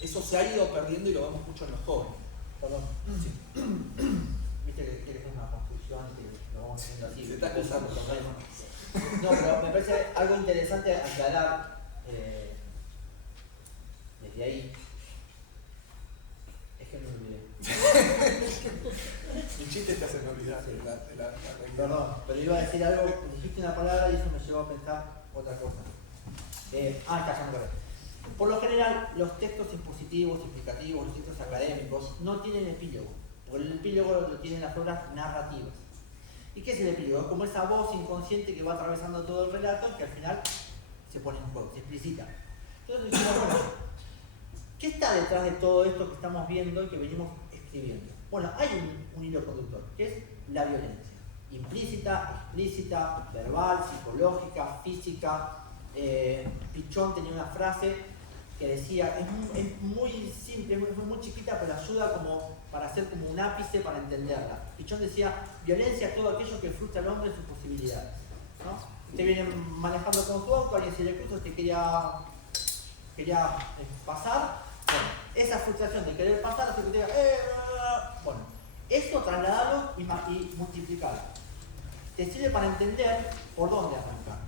eso se ha ido perdiendo y lo vemos mucho en los jóvenes. Perdón. Sí. Viste que quieres una construcción que lo vamos haciendo así. Se está acusando. No, pero me parece algo interesante aclarar desde ahí. Es que me olvidé. Mi chiste te hace olvidar de la Perdón, pero iba a decir algo, dijiste una palabra y eso me llevó a pensar otra cosa. Ya me acordé. Por lo general, los textos impositivos, explicativos, los textos académicos no tienen epílogo, porque el epílogo lo tienen las obras narrativas. ¿Y qué es el epílogo? Es como esa voz inconsciente que va atravesando todo el relato y que al final se pone en juego, se explicita. Entonces dijimos, bueno, ¿qué está detrás de todo esto que estamos viendo y que venimos escribiendo? Bueno, hay un hilo conductor, que es la violencia. Implícita, explícita, verbal, psicológica, física. Pichón tenía una frase que decía, es muy simple, es muy chiquita, pero ayuda como para hacer como un ápice para entenderla. Pichón decía, violencia es todo aquello que frustra al hombre en sus posibilidades, ¿no? Usted viene manejando con su auto, alguien se le cruza, usted quería pasar, bueno, esa frustración de querer pasar hace que usted diga, bueno, eso trasladarlo y multiplicarlo. Te sirve para entender por dónde arrancar.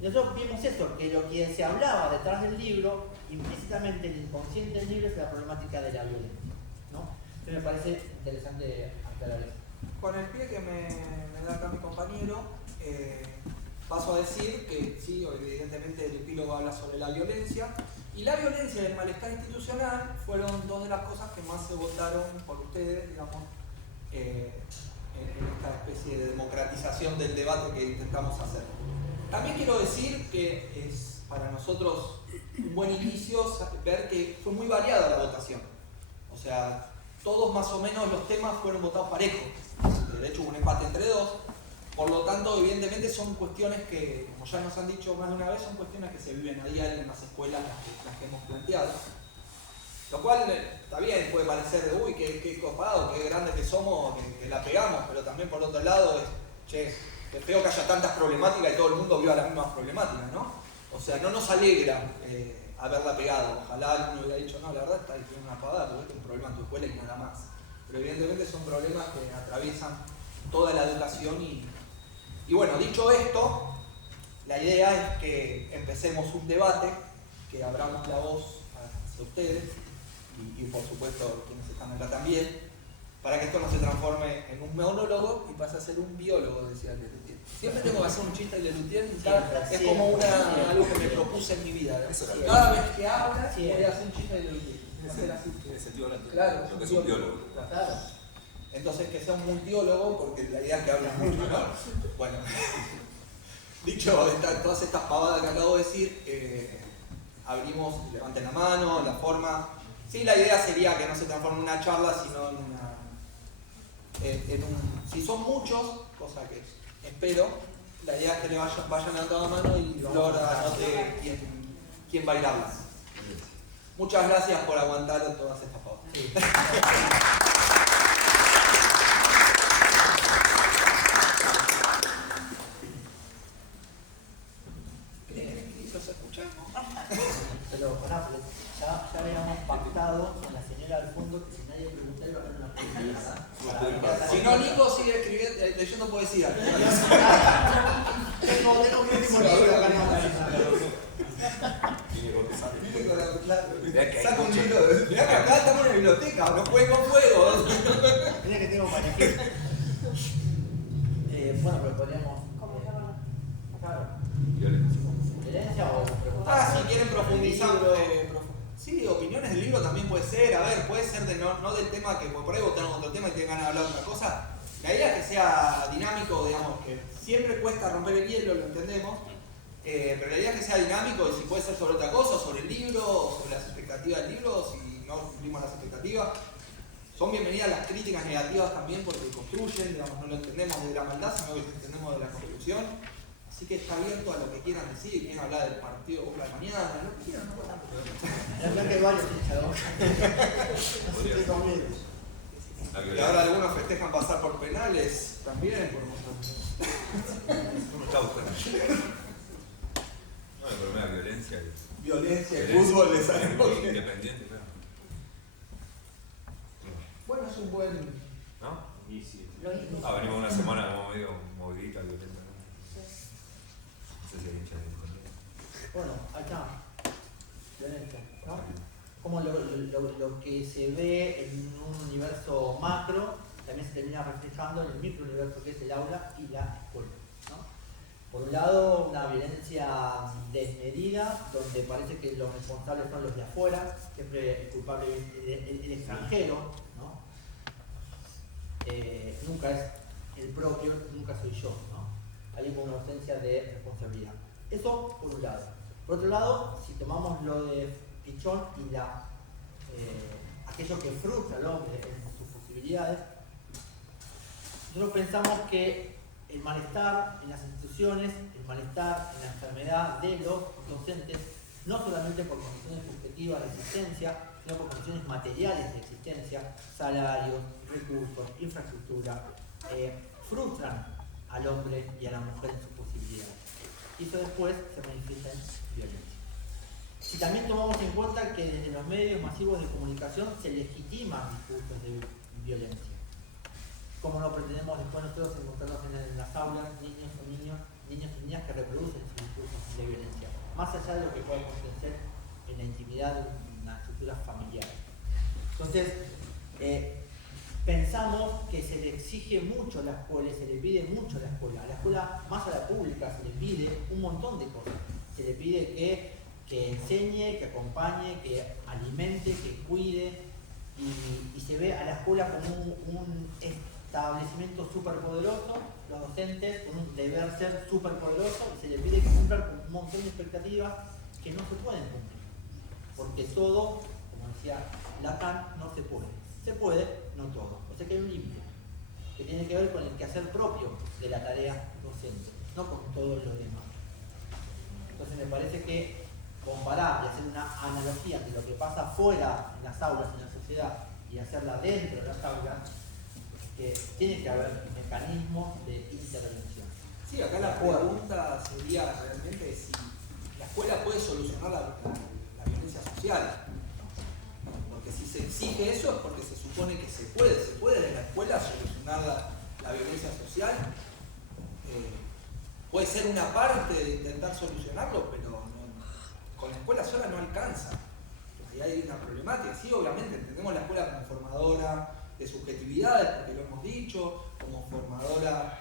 Nosotros vimos eso, que lo que se hablaba detrás del libro, implícitamente el inconsciente del libro es la problemática de la violencia, ¿no? Entonces me parece interesante aclarar eso. Con el pie que me da acá mi compañero, paso a decir que sí, evidentemente el epílogo habla sobre la violencia, y la violencia y el malestar institucional fueron dos de las cosas que más se votaron por ustedes, digamos, en esta especie de democratización del debate que intentamos hacer. También quiero decir que es para nosotros un buen inicio ver que fue muy variada la votación. O sea, todos más o menos los temas fueron votados parejos. De hecho hubo un empate entre dos. Por lo tanto, evidentemente son cuestiones que, como ya nos han dicho más de una vez, son cuestiones que se viven a diario en las escuelas, las que hemos planteado. Lo cual está bien, puede parecer de uy, qué copado, qué grande que somos, que la pegamos, pero también por otro lado es, che, es feo que haya tantas problemáticas y todo el mundo viva las mismas problemáticas, ¿no? O sea, no nos alegra haberla pegado. Ojalá alguno hubiera dicho, no, la verdad está ahí, tiene una pavada, porque este es un problema en tu escuela y nada más. Pero evidentemente son problemas que atraviesan toda la educación. Y bueno, dicho esto, la idea es que empecemos un debate, que abramos la voz hacia ustedes y por supuesto quienes están acá también, para que esto no se transforme en un monólogo y pase a ser un biólogo, decía Lelutier. Siempre tengo que hacer un chiste de Lelutier, es como algo que me propuse en mi vida, ¿no? Cada vez que habla, voy a hacer un chiste de Lelutier. Tiene sentido la Claro, lo que es un biólogo. Claro. Entonces que sea un multiólogo, porque la idea es que hable mucho, ¿no? Bueno, dicho todas estas pavadas que acabo de decir, abrimos, levanten la mano, la forma. Sí, la idea sería que no se transforme en una charla, sino en un... Si son muchos, cosa que espero, la idea es que le vayan levantando la mano y Flor anote quién bailarlas. Muchas gracias por aguantar todas estas pavadas. Pero ya habíamos pactado con la señora al fondo que si nadie pregunta iba a haber una pregunta. Si no, Nico sigue escribiendo, leyendo poesía. Tengo mi último libro acá. Saca un libro. Mirá que acá estamos en la biblioteca, no jueguen con fuego. Mirá que tengo panejito. Bueno, pero podríamos. Claro. ¿Violencia o preguntar? Si quieren profundizar. Sí, opiniones del libro también puede ser. A ver, puede ser no del tema que por ahí votaron otro tema y tienen ganas de hablar de otra cosa. La idea es que sea dinámico, digamos, que siempre cuesta romper el hielo, lo entendemos. Pero la idea es que sea dinámico y si puede ser sobre otra cosa, sobre el libro, sobre las expectativas del libro, si no cumplimos las expectativas. Son bienvenidas las críticas negativas también porque construyen, digamos, no lo entendemos de la maldad, sino que lo entendemos de la construcción. Así que está abierto a lo que quieran decir, quieren hablar del partido de Boca de mañana, lo que quieran, no tanto. La verdad que hay varios hinchadores. Así que conmigo. Y ahora algunos festejan pasar por penales también, por Uno está buscando. No, pero me da violencia. violencia, el fútbol, les sabemos que... Independiente, claro. Bueno, es un buen... ¿No? Y sí. Venimos una semana como medio movidita, violenta, ¿no? No sé si hay hinchas de Independiente. Bueno, ahí está. Violencia, ¿no? Como lo que se ve en un universo macro también se termina reflejando en el microuniverso que es el aula y la escuela, ¿no? Por un lado, una violencia desmedida, donde parece que los responsables son los de afuera, siempre el culpable es el extranjero, ¿no? Nunca es el propio, nunca soy yo, ¿no? Hay una ausencia de responsabilidad. Eso por un lado. Por otro lado, si tomamos lo de Pichón y aquello que frustra al hombre en sus posibilidades, nosotros pensamos que el malestar en las instituciones, el malestar en la enfermedad de los docentes, no solamente por condiciones subjetivas de existencia, sino por condiciones materiales de existencia, salarios, recursos, infraestructura, frustran al hombre y a la mujer en sus posibilidades. Y eso después se manifiesta en violencia. Si también tomamos en cuenta que desde los medios masivos de comunicación se legitiman discursos de violencia, ¿cómo no pretendemos después nosotros encontrarnos en las aulas niños y niñas que reproducen sus discursos de violencia, más allá de lo que pueda acontecer en la intimidad de una estructura familiar? Entonces, pensamos que se le exige mucho a la escuela, se le pide mucho a la escuela. A la escuela, más a la pública, se le pide un montón de cosas. Se le pide que enseñe, que acompañe, que alimente, que cuide, y se ve a la escuela como un establecimiento superpoderoso, los docentes con un deber ser superpoderoso, y se le pide que cumplan con un montón de expectativas que no se pueden cumplir. Porque todo, como decía Lacan, no se puede. Se puede, no todo. O sea que hay un límite que tiene que ver con el quehacer propio de la tarea docente, no con todo lo demás. Entonces me parece que comparar y hacer una analogía de lo que pasa fuera en las aulas, en la sociedad, y hacerla dentro de las aulas, que tiene que haber mecanismos de intervención. Sí, acá la pregunta sería realmente si la escuela puede solucionar la violencia social. Porque si se exige eso es porque se supone que se puede desde la escuela solucionar la violencia social, puede ser una parte de intentar solucionarlo, pero con la escuela sola no alcanza. Ahí hay una problemática. Sí, obviamente entendemos la escuela como formadora de subjetividades, porque lo hemos dicho, como formadora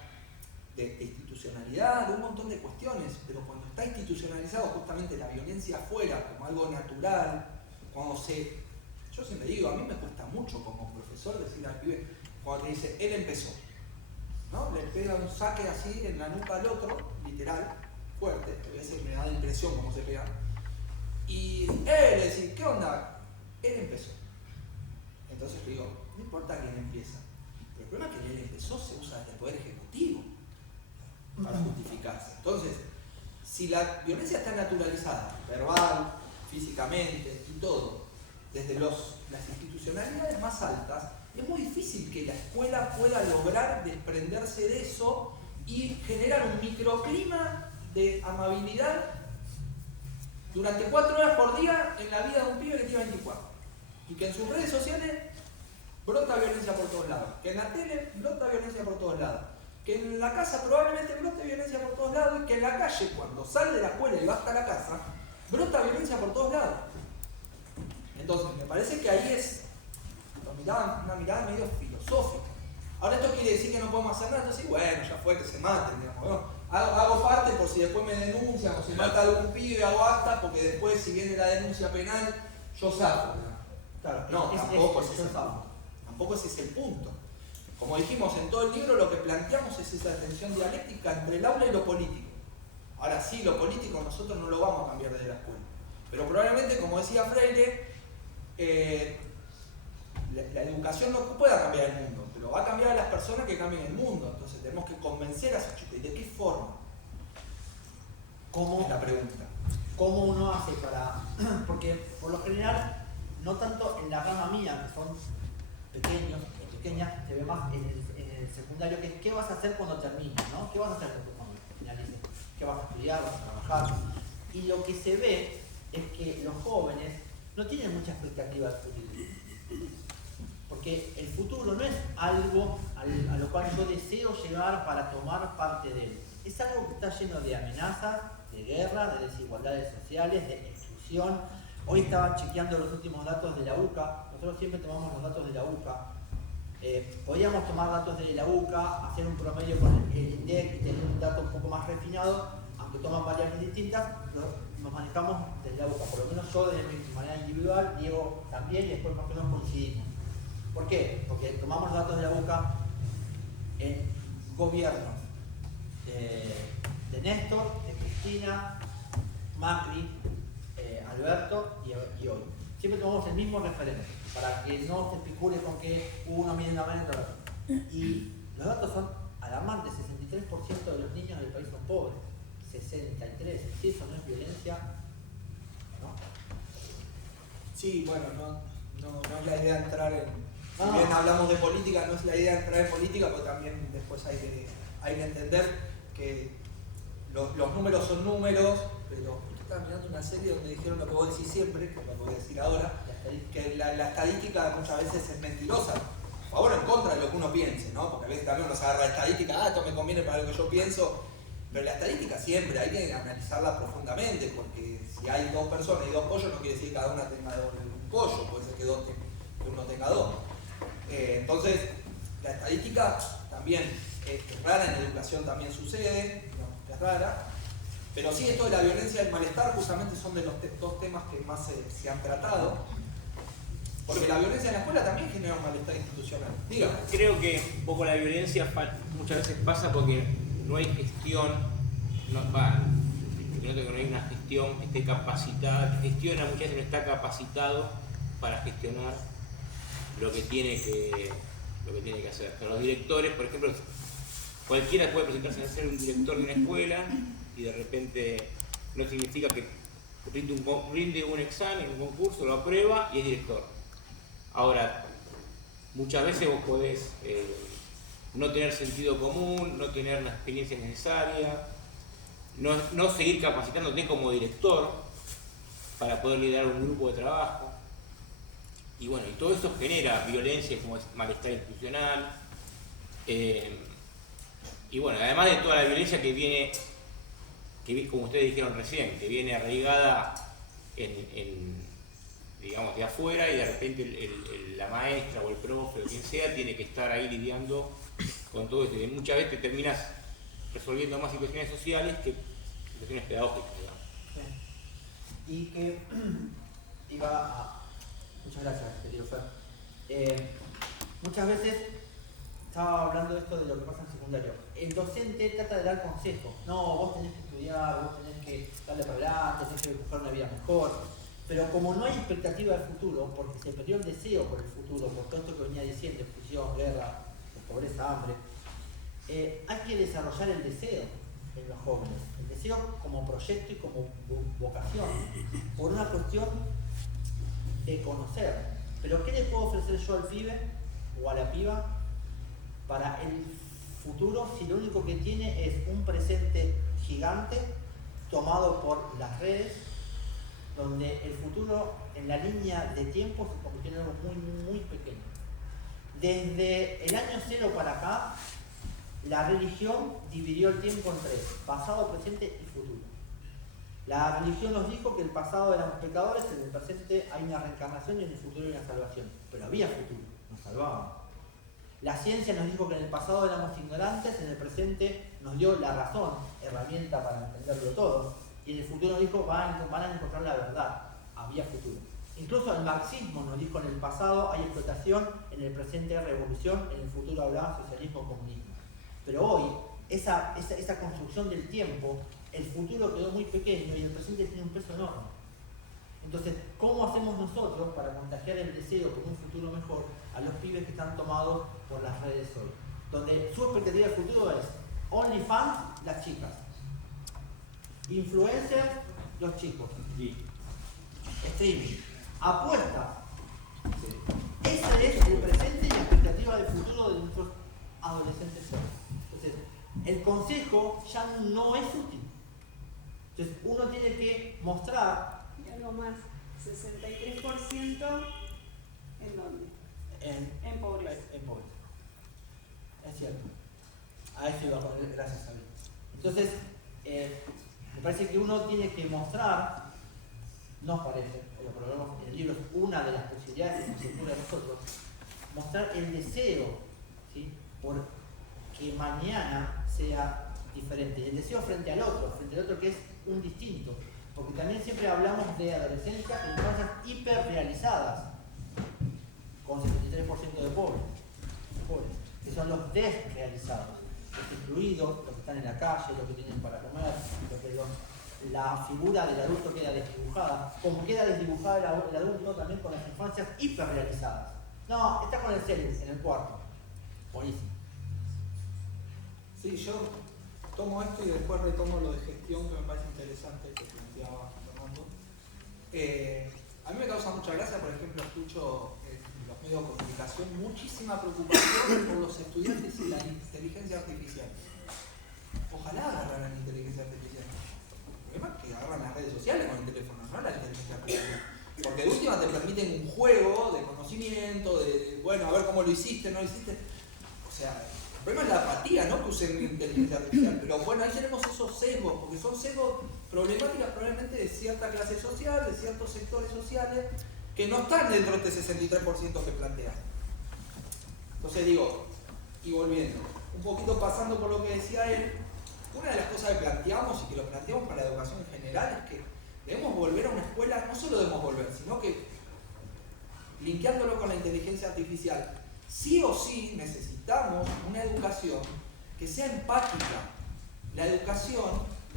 de institucionalidad, de un montón de cuestiones, pero cuando está institucionalizado justamente la violencia afuera como algo natural, yo siempre digo, a mí me cuesta mucho como profesor decirle al pibe, cuando te dice, él empezó, ¿no? Le pega un saque así en la nuca al otro, literal, fuerte, a veces me da la impresión cómo se pega, y él decir, ¿qué onda? Él empezó. Entonces yo digo, no importa quién empieza, pero el problema es que él empezó se usa desde el Poder Ejecutivo para justificarse. Entonces, si la violencia está naturalizada, verbal, físicamente y todo, desde las institucionalidades más altas, es muy difícil que la escuela pueda lograr desprenderse de eso y generar un microclima de amabilidad durante 4 horas por día en la vida de un pibe que tiene 24. Y que en sus redes sociales brota violencia por todos lados. Que en la tele brota violencia por todos lados. Que en la casa probablemente brote violencia por todos lados. Y que en la calle, cuando sale de la escuela y va hasta la casa, brota violencia por todos lados. Entonces, me parece que ahí es una mirada medio filosófica. Ahora, ¿esto quiere decir que no podemos hacer nada? Entonces, bueno, ya fue, que se maten, digamos, ¿no? Hago parte por si después me denuncian o si mata algún pibe, hago acta, porque después, si viene la denuncia penal, yo saco. Claro, No, tampoco ese es el punto. Como dijimos en todo el libro, lo que planteamos es esa tensión dialéctica entre el aula y lo político. Ahora sí, lo político nosotros no lo vamos a cambiar desde la escuela. Pero probablemente, como decía Freire, la educación no pueda cambiar el mundo, pero va a cambiar a las personas que cambien el mundo. Entonces tenemos que convencer a esos chicos. ¿Y de qué forma? ¿Cómo? Es la pregunta. ¿Cómo uno hace para...? Porque por lo general, no tanto en la rama mía, que son pequeños o pequeñas, se ve más en el secundario, que es ¿qué vas a hacer cuando termines? ¿No? ¿Qué vas a hacer cuando finalices? ¿Qué vas a estudiar? ¿Vas a trabajar? Y lo que se ve es que los jóvenes no tienen mucha expectativa del futuro. Porque el futuro no es algo a lo cual yo deseo llegar para tomar parte de él. Es algo que está lleno de amenazas, de guerra, de desigualdades sociales, de exclusión. Hoy estaba chequeando los últimos datos de la UCA. Nosotros siempre tomamos los datos de la UCA. Podíamos tomar datos de la UCA, hacer un promedio con el INDEC y tener un dato un poco más refinado, aunque toman variables distintas, nos manejamos desde la UCA. Por lo menos yo de mi manera individual, Diego también, y después más o menos coincidimos. ¿Por qué? Porque tomamos los datos de la UCA en gobiernos de Néstor, de Cristina, Macri, Alberto y hoy. Siempre tomamos el mismo referente, para que no se especule con que uno mide una manera y otra. Y los datos son alarmantes, 63% de los niños del país son pobres, 63%. Si eso no es violencia, ¿no? Sí, bueno, no es la idea entrar en... Si bien hablamos de política, no es la idea entrar en política, pero también después hay que entender que los números son números, pero justo estaba mirando una serie donde dijeron lo que vos decís siempre, que es lo que voy a decir ahora, que la estadística muchas veces es mentirosa, a favor o en contra de lo que uno piense, ¿no? Porque a veces también uno se agarra la estadística, esto me conviene para lo que yo pienso, pero la estadística siempre hay que analizarla profundamente, porque si hay 2 personas y 2 pollos, no quiere decir que cada una tenga un pollo, puede ser que uno tenga 2. Entonces, la estadística también es rara, en la educación también sucede, es rara, pero sí, esto de la violencia y el malestar justamente son de los 2 temas que más se han tratado, porque la violencia en la escuela también genera un malestar institucional. Diga. Creo que un poco la violencia muchas veces pasa porque no hay gestión, que no hay una gestión que esté capacitada, que gestiona, muchas veces no está capacitado para gestionar lo que tiene que hacer. Pero los directores, por ejemplo, cualquiera puede presentarse a ser un director de una escuela y de repente no significa que rinde un examen, un concurso, lo aprueba y es director. Ahora, muchas veces vos podés no tener sentido común, no tener la experiencia necesaria, no seguir capacitándote como director para poder liderar un grupo de trabajo. Y bueno, y todo eso genera violencia como malestar institucional. Y bueno, además de toda la violencia que viene, como ustedes dijeron recién, que viene arraigada digamos, de afuera, y de repente la maestra o el profe o quien sea tiene que estar ahí lidiando con todo esto. Y muchas veces terminas resolviendo más situaciones sociales que situaciones pedagógicas, digamos. Y que muchas gracias, querido Fer. Muchas veces estaba hablando de esto de lo que pasa en secundario. El docente trata de dar consejos. No, vos tenés que estudiar, vos tenés que darle para adelante, tenés que buscar una vida mejor. Pero como no hay expectativa del futuro, porque se perdió el deseo por el futuro, por todo esto que venía diciendo, exclusión, guerra, pobreza, hambre, hay que desarrollar el deseo en los jóvenes. El deseo como proyecto y como vocación, por una cuestión de conocer. Pero ¿qué le puedo ofrecer yo al pibe o a la piba para el futuro si lo único que tiene es un presente gigante tomado por las redes, donde el futuro en la línea de tiempo se convirtió en algo muy, muy pequeño? Desde el año 0 para acá, la religión dividió el tiempo en tres: pasado, presente y futuro. La religión nos dijo que el pasado éramos pecadores, en el presente hay una reencarnación y en el futuro hay una salvación. Pero había futuro, nos salvábamos. La ciencia nos dijo que en el pasado éramos ignorantes, en el presente nos dio la razón, herramienta para entenderlo todo, y en el futuro nos dijo van a encontrar la verdad. Había futuro. Incluso el marxismo nos dijo en el pasado hay explotación, en el presente hay revolución, en el futuro habrá socialismo o comunismo. Pero hoy, esa construcción del tiempo, el futuro quedó muy pequeño y el presente tiene un peso enorme. Entonces, ¿cómo hacemos nosotros para contagiar el deseo por un futuro mejor a los pibes que están tomados por las redes hoy? Donde su expectativa del futuro es OnlyFans, las chicas, influencers, los chicos, streaming, apuestas. Ese es el presente y la expectativa del futuro de nuestros adolescentes hoy. Entonces, el consejo ya no es útil. Entonces, uno tiene que mostrar. Y algo más, 63% ¿en dónde? En pobreza. En pobreza. Es cierto. A eso iba a poner, gracias a mí. Entonces, me parece que uno tiene que mostrar, nos parece, o lo probamos en el libro, es una de las posibilidades que nos ocurre a nosotros, mostrar el deseo, ¿sí?, por que mañana sea diferente. Y el deseo frente al otro que es un distinto. Porque también siempre hablamos de adolescencia en infancias hiperrealizadas, con 73% de pobres, que son los desrealizados, los excluidos, los que están en la calle, los que tienen para comer, la figura del adulto queda desdibujada, como queda desdibujada el adulto también con las infancias hiperrealizadas. No, está con el celu en el cuarto. Buenísimo. Sí, yo tomo esto y después retomo lo de gestión, que me parece interesante, que planteaba Fernando. A mí me causa mucha gracia, por ejemplo, escucho en los medios de comunicación muchísima preocupación por los estudiantes y la inteligencia artificial. Ojalá agarraran la inteligencia artificial. El problema es que agarran las redes sociales con el teléfono, no la inteligencia artificial. Porque de última te permiten un juego de conocimiento, bueno, a ver cómo lo hiciste, no lo hiciste. O sea, el problema es la apatía, no que usen inteligencia artificial. Pero bueno, ahí tenemos esos sesgos, porque son sesgos problemáticas probablemente de cierta clase social, de ciertos sectores sociales, que no están dentro de este 63% que plantean. Entonces digo, y volviendo, un poquito pasando por lo que decía él, una de las cosas que planteamos y que lo planteamos para la educación en general es que debemos volver a una escuela, no solo debemos volver, sino que linkeándolo con la inteligencia artificial, sí o sí necesitamos una educación que sea empática. La educación,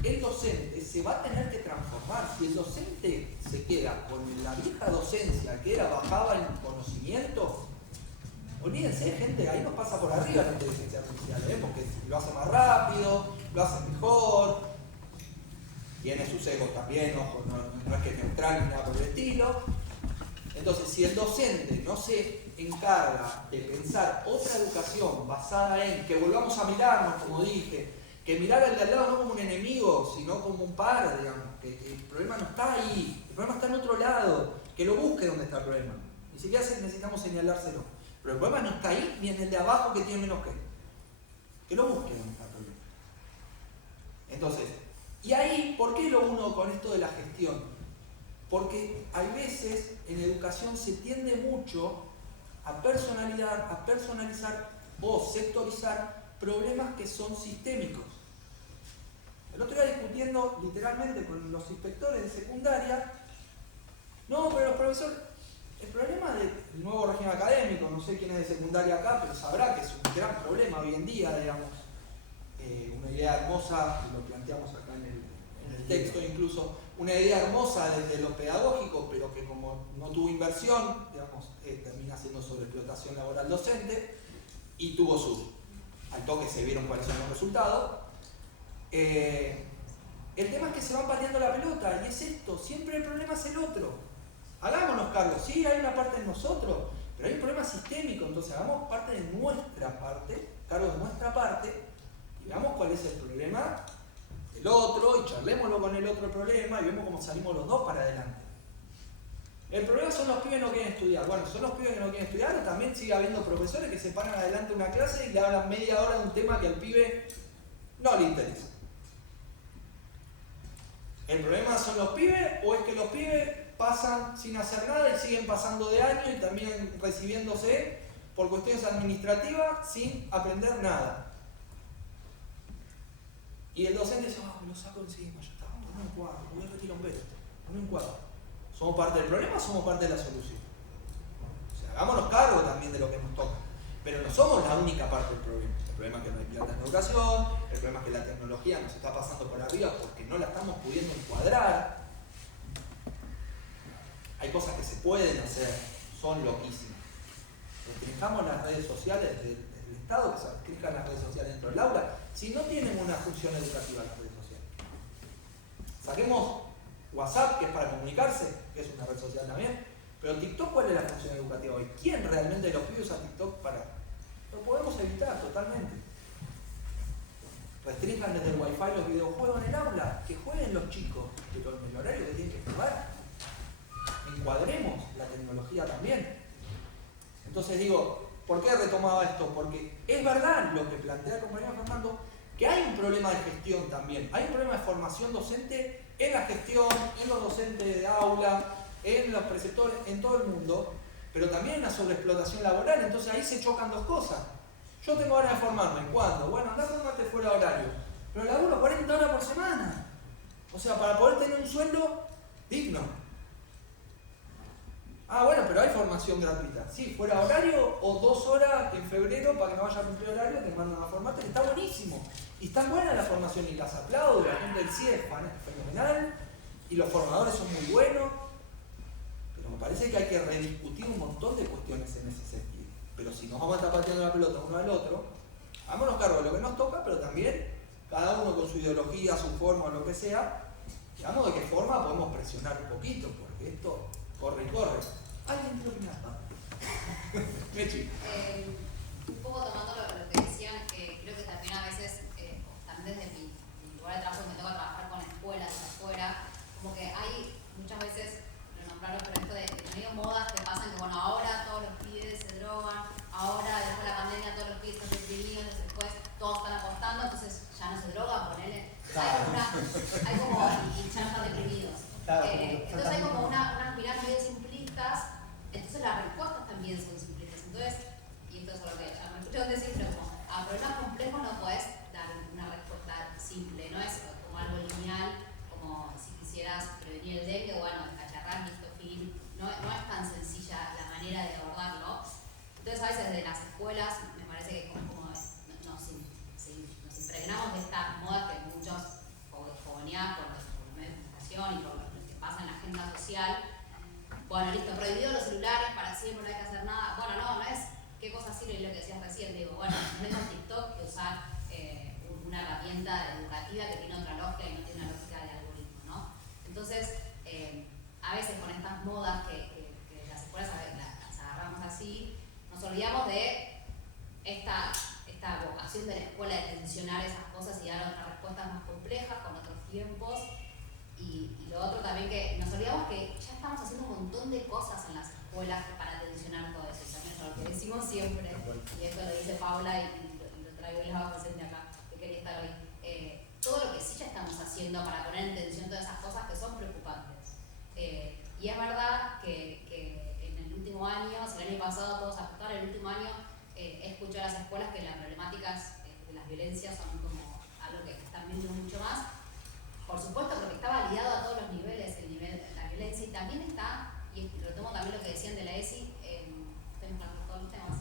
el docente se va a tener que transformar. Si el docente se queda con la vieja docencia que era bajaba el conocimiento, olvídense, gente, ahí nos pasa por arriba la inteligencia artificial, porque lo hace más rápido, lo hace mejor, tiene sus egos también, ojo, no es que es neutral ni nada por el estilo. Entonces, si el docente no se encarga de pensar otra educación basada en que volvamos a mirarnos, como dije, que mirar al de al lado no como un enemigo, sino como un par, digamos, que el problema no está ahí, el problema está en otro lado, que lo busque donde está el problema. Ni siquiera necesitamos señalárselo. Pero el problema no está ahí ni en el de abajo que tiene menos que. que lo busquen al problema. Entonces, y ahí, ¿por qué lo uno con esto de la gestión? Porque hay veces en educación se tiende mucho a personalizar o sectorizar problemas que son sistémicos. El otro día discutiendo literalmente con los inspectores de secundaria, no, pero los profesores, el problema del nuevo régimen académico, no sé quién es de secundaria acá, pero sabrá que es un gran problema hoy en día, digamos, una idea hermosa, y lo planteamos acá en el texto incluso, una idea hermosa desde lo pedagógico, pero que como no tuvo inversión, digamos, termina siendo sobreexplotación laboral docente, y tuvo al toque se vieron cuáles son los resultados. El tema es que se van pateando la pelota, y es esto, siempre el problema es el otro. Hagámonos cargo, sí, hay una parte de nosotros, pero hay un problema sistémico, entonces hagamos parte de nuestra parte, cargo de nuestra parte, y veamos cuál es el problema del otro, y charlémoslo con el otro problema, y vemos cómo salimos los dos para adelante. El problema son los pibes que no quieren estudiar. Bueno, son los pibes que no quieren estudiar, o también sigue habiendo profesores que se paran adelante de una clase y le hablan media hora de un tema que al pibe no le interesa. ¿El problema son los pibes o es que los pibes pasan sin hacer nada y siguen pasando de año y terminan recibiéndose por cuestiones administrativas sin aprender nada? Y el docente dice, me lo saco encima, ya está, no me encuadro, voy a retirar un veto, no me encuadro. ¿Somos parte del problema o somos parte de la solución? O sea, hagámonos cargo también de lo que nos toca. Pero no somos la única parte del problema. El problema es que no hay plata en educación, el problema es que la tecnología nos está pasando por arriba porque no la estamos pudiendo encuadrar. Hay cosas que se pueden hacer, son loquísimas. Restringamos las redes sociales del Estado, que se restrinjan las redes sociales dentro del aula, si no tienen una función educativa las redes sociales. Saquemos WhatsApp, que es para comunicarse, que es una red social también, pero TikTok, ¿cuál es la función educativa hoy? ¿Quién realmente los pide usa TikTok para...? Lo podemos evitar totalmente. Restrinjan desde el Wi-Fi los videojuegos en el aula, que jueguen los chicos, pero en el horario que tienen que jugar. Encuadremos la tecnología también. Entonces digo, ¿por qué he retomado esto? Porque es verdad lo que plantea el compañero Fernando, que hay un problema de gestión también, hay un problema de formación docente en la gestión, en los docentes de aula, en los preceptores, en todo el mundo, pero también una sobreexplotación laboral, entonces ahí se chocan dos cosas. Yo tengo ganas de formarme, ¿cuándo? Bueno, andá a formarte fuera de horario, pero laburo 40 horas por semana, o sea, para poder tener un sueldo digno. Bueno, pero hay formación gratuita, sí, fuera de horario o 2 horas en febrero para que no vaya a cumplir horario, te mandan a formarte, que está buenísimo. Y está buena la formación y las aplaudo, la gente del CIE es fenomenal y los formadores son muy buenos, pero me parece que hay que rediscutir un montón de cuestiones en ese sentido. Pero si nos vamos a estar pateando la pelota uno al otro, hagámonos cargo de lo que nos toca, pero también cada uno con su ideología, su forma o lo que sea, digamos de qué forma podemos presionar un poquito, porque esto corre y corre. ¿Alguien tiene que nada? Mechi. Un poco tomando lo que decían, que creo que también a veces, también desde mi lugar de trabajo, me toca trabajar con escuelas de afuera, como que hay muchas veces, lo nombraron, pero esto de medio modas que pasan, que bueno, ahora todos los pibes se drogan, ahora después de la pandemia todos los pibes están deprimidos, después todos están apostando, entonces ya no se drogan, ponele. Hay como, y ya no están deprimidos. Entonces hay como unas miradas medio simplistas, entonces las respuestas también son simplistas. Entonces, y esto es lo que ya me escucharon decir, pero como a problemas complejos no podés dar una respuesta simple, no es como algo lineal, como si quisieras prevenir el dengue, bueno, cacharrás, listo, fin, no es tan sencilla la manera de abordarlo. Entonces a veces desde las escuelas me parece que como nos impregnamos de estas modas que muchos fogonean por los medios de comunicación y por lo que pasa en la agenda social. Bueno, listo, prohibido los celulares para siempre, no hay que hacer nada. Bueno, no es qué cosa sirve lo que decías recién. Digo, bueno, no es un TikTok que usar una herramienta educativa que tiene otra lógica y no tiene una lógica de algoritmo, ¿no? Entonces, a veces con estas modas que las escuelas las agarramos así, nos olvidamos de esta vocación de la escuela de tensionar esas cosas y dar otras respuestas más complejas con otros tiempos. Y lo otro también que nos olvidamos que ya estamos haciendo un montón de cosas en las escuelas para tensionar todo eso. Y también es lo que decimos siempre, y esto lo dice Paula y lo traigo y la presente acá, que quería estar hoy. Todo lo que sí ya estamos haciendo para poner en tensión todas esas cosas que son preocupantes. Y es verdad que en el último año, si el año pasado todos ajustaron, el último año he escuchado a las escuelas que las problemáticas de las violencias son como algo que están viendo mucho más. Por supuesto, porque está validado a todos los niveles, el nivel de la violencia, y también está, y retomo también lo que decían de la ESI, estoy mezclando todos los temas.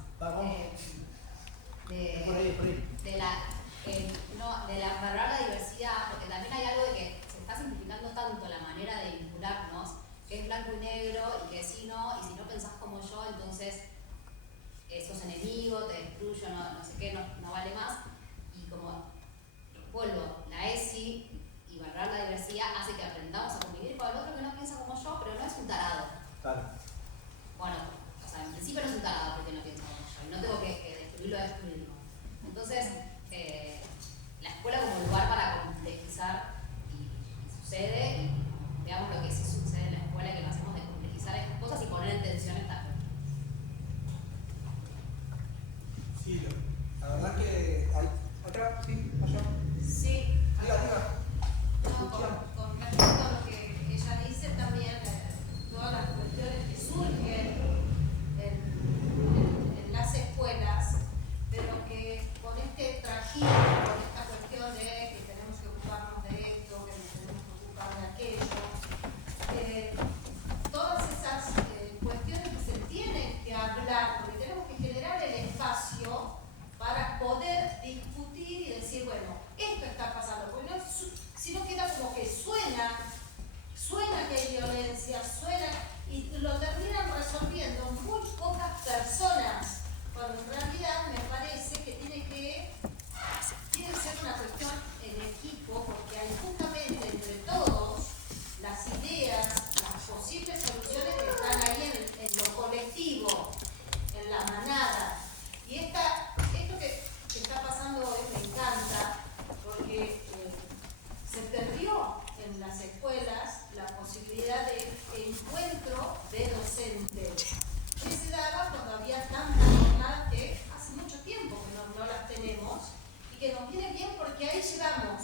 De la valorar la diversidad, porque también hay algo de que se está simplificando tanto la manera de vincularnos, que es blanco y negro, y que si no pensás como yo, entonces sos enemigo, te destruyo, no sé qué, no vale más. Y como vuelvo, la ESI y valorar la diversidad hace que aprendamos a convivir con el otro que no piensa como yo, pero no es un tarado. Claro. Bueno, o sea, en principio no es un tarado porque no piensa como yo, y no tengo que destruirlo. Entonces, la escuela como lugar para complejizar, y sucede, y veamos lo que sí sucede en la escuela, que lo hacemos de complejizar estas cosas y poner en tensión estas cosas. Sí, la verdad que hay. ¿Acá? Sí, allá. Sí. Diga. No, con respecto a lo que ella dice también, todas las cuestiones que surgen en las escuelas, pero que con este trajín, con esta cuestión de que tenemos que ocuparnos de esto, que nos tenemos que ocupar de aquello, todas esas cuestiones que se tienen que hablar, porque tenemos que generar el espacio para poder discutir y decir, bueno, esto está pasando, porque no, si no queda como que suena que hay violencia, suena, y lo terminan resolviendo muy pocas personas, cuando en realidad me parece que tiene que ser una cuestión en equipo, porque hay justamente entre todos las ideas, las posibles soluciones que están ahí en lo colectivo, en la manada. Y esto que está pasando hoy me encanta, porque se perdió en las escuelas la posibilidad de encuentro de docentes, que se daba cuando había tantas jornadas que hace mucho tiempo que no las tenemos, y que nos viene bien porque ahí llevamos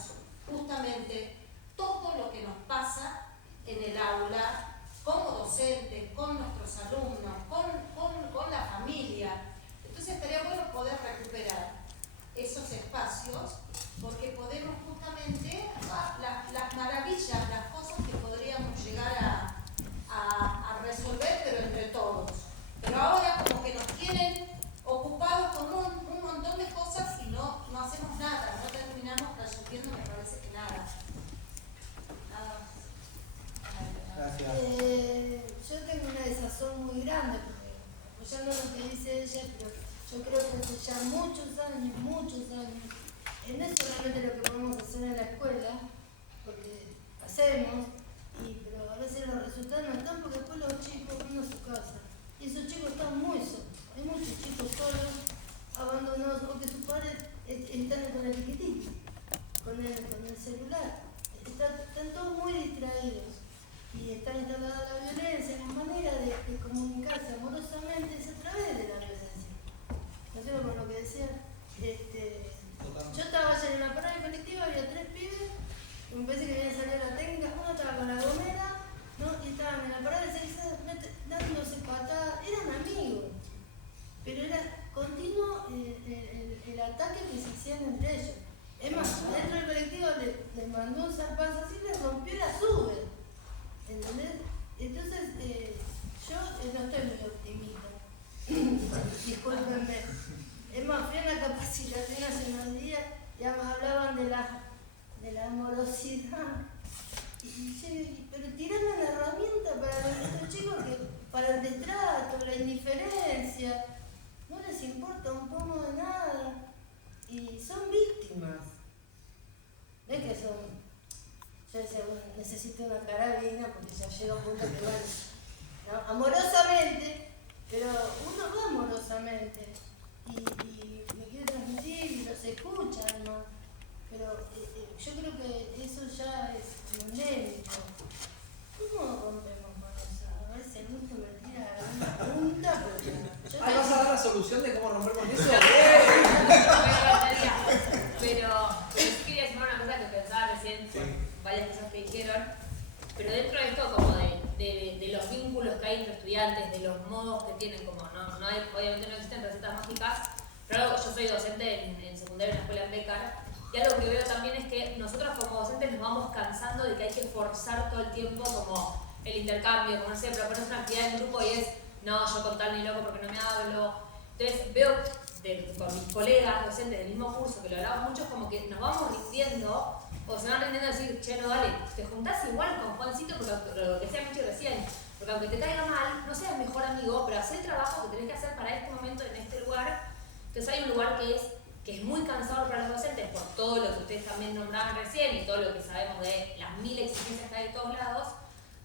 justamente todo lo que nos pasa en el aula, como docentes, con nuestros alumnos, con la familia. Entonces estaría bueno poder recuperar esos espacios, porque podemos justamente las maravillas, las cosas que podríamos llegar a resolver, pero entre todos. Pero ahora como que nos tienen ocupados con un montón de cosas y no hacemos nada, no terminamos resolviendo, me parece que nada. Nada más. Gracias. Yo tengo una desazón muy grande, porque apoyando lo que dice ella, pero yo creo que hace ya muchos años, no es solamente lo que podemos hacer en la escuela, porque hacemos, pero a veces los resultados no están porque después los chicos van a su casa. Y esos chicos están muy solos. Hay muchos chicos solos, abandonados, porque sus padres están con el chiquitito, con el celular. Están todos muy distraídos. Y está instalada la violencia, la manera de comunicarse amorosamente es a través de la violencia. No sé con lo que decía. Yo estaba ayer en la parada colectiva, había 3 pibes, y me parece que habían salido a la técnica, uno estaba con la gomera, ¿no? Y estaban en la parada de 6 dándose patadas, eran amigos, pero era continuo el ataque que se hacían entre ellos. Es más, dentro del colectivo le mandó un zarpazo así, le rompió la sube. ¿Entendés? Entonces, yo no estoy muy optimista. Discúlpenme. Es más, fui a una capacitación hace unos días, ya me hablaban de la amorosidad. Pero tirando una herramienta para estos chicos para el destrato, la indiferencia, no les importa un poco de nada. Y son víctimas. No es que son. Yo decía, bueno, necesito una carabina porque ya llega un punto que van, ¿no? Amorosamente, pero uno va amorosamente y me quiere transmitir y los escucha además, pero yo creo que eso ya es endémico. ¿Cómo rompemos con eso? A veces gusto me tira una punta, pero ¿Vas a dar la solución de cómo romper con eso? hay entre estudiantes, de los modos que tienen, como no hay, obviamente no existen recetas mágicas, pero yo soy docente en secundaria en la escuela en Becar, y algo que veo también es que nosotros como docentes nos vamos cansando de que hay que forzar todo el tiempo como el intercambio, como no sé, proponer una actividad en grupo y es, no, yo con tal ni loco porque no me hablo. Entonces veo con mis colegas docentes del mismo curso, que lo hablamos mucho, como que nos vamos rindiendo, o se van rindiendo a decir, che, no, dale, te juntás igual con Juancito, porque lo que decía Michi recién, porque aunque te caiga mal, no seas mejor amigo, pero haz el trabajo que tenés que hacer para este momento, en este lugar. Entonces hay un lugar que es muy cansador para los docentes, por todo lo que ustedes también nombraban recién y todo lo que sabemos de las 1000 exigencias que hay de todos lados,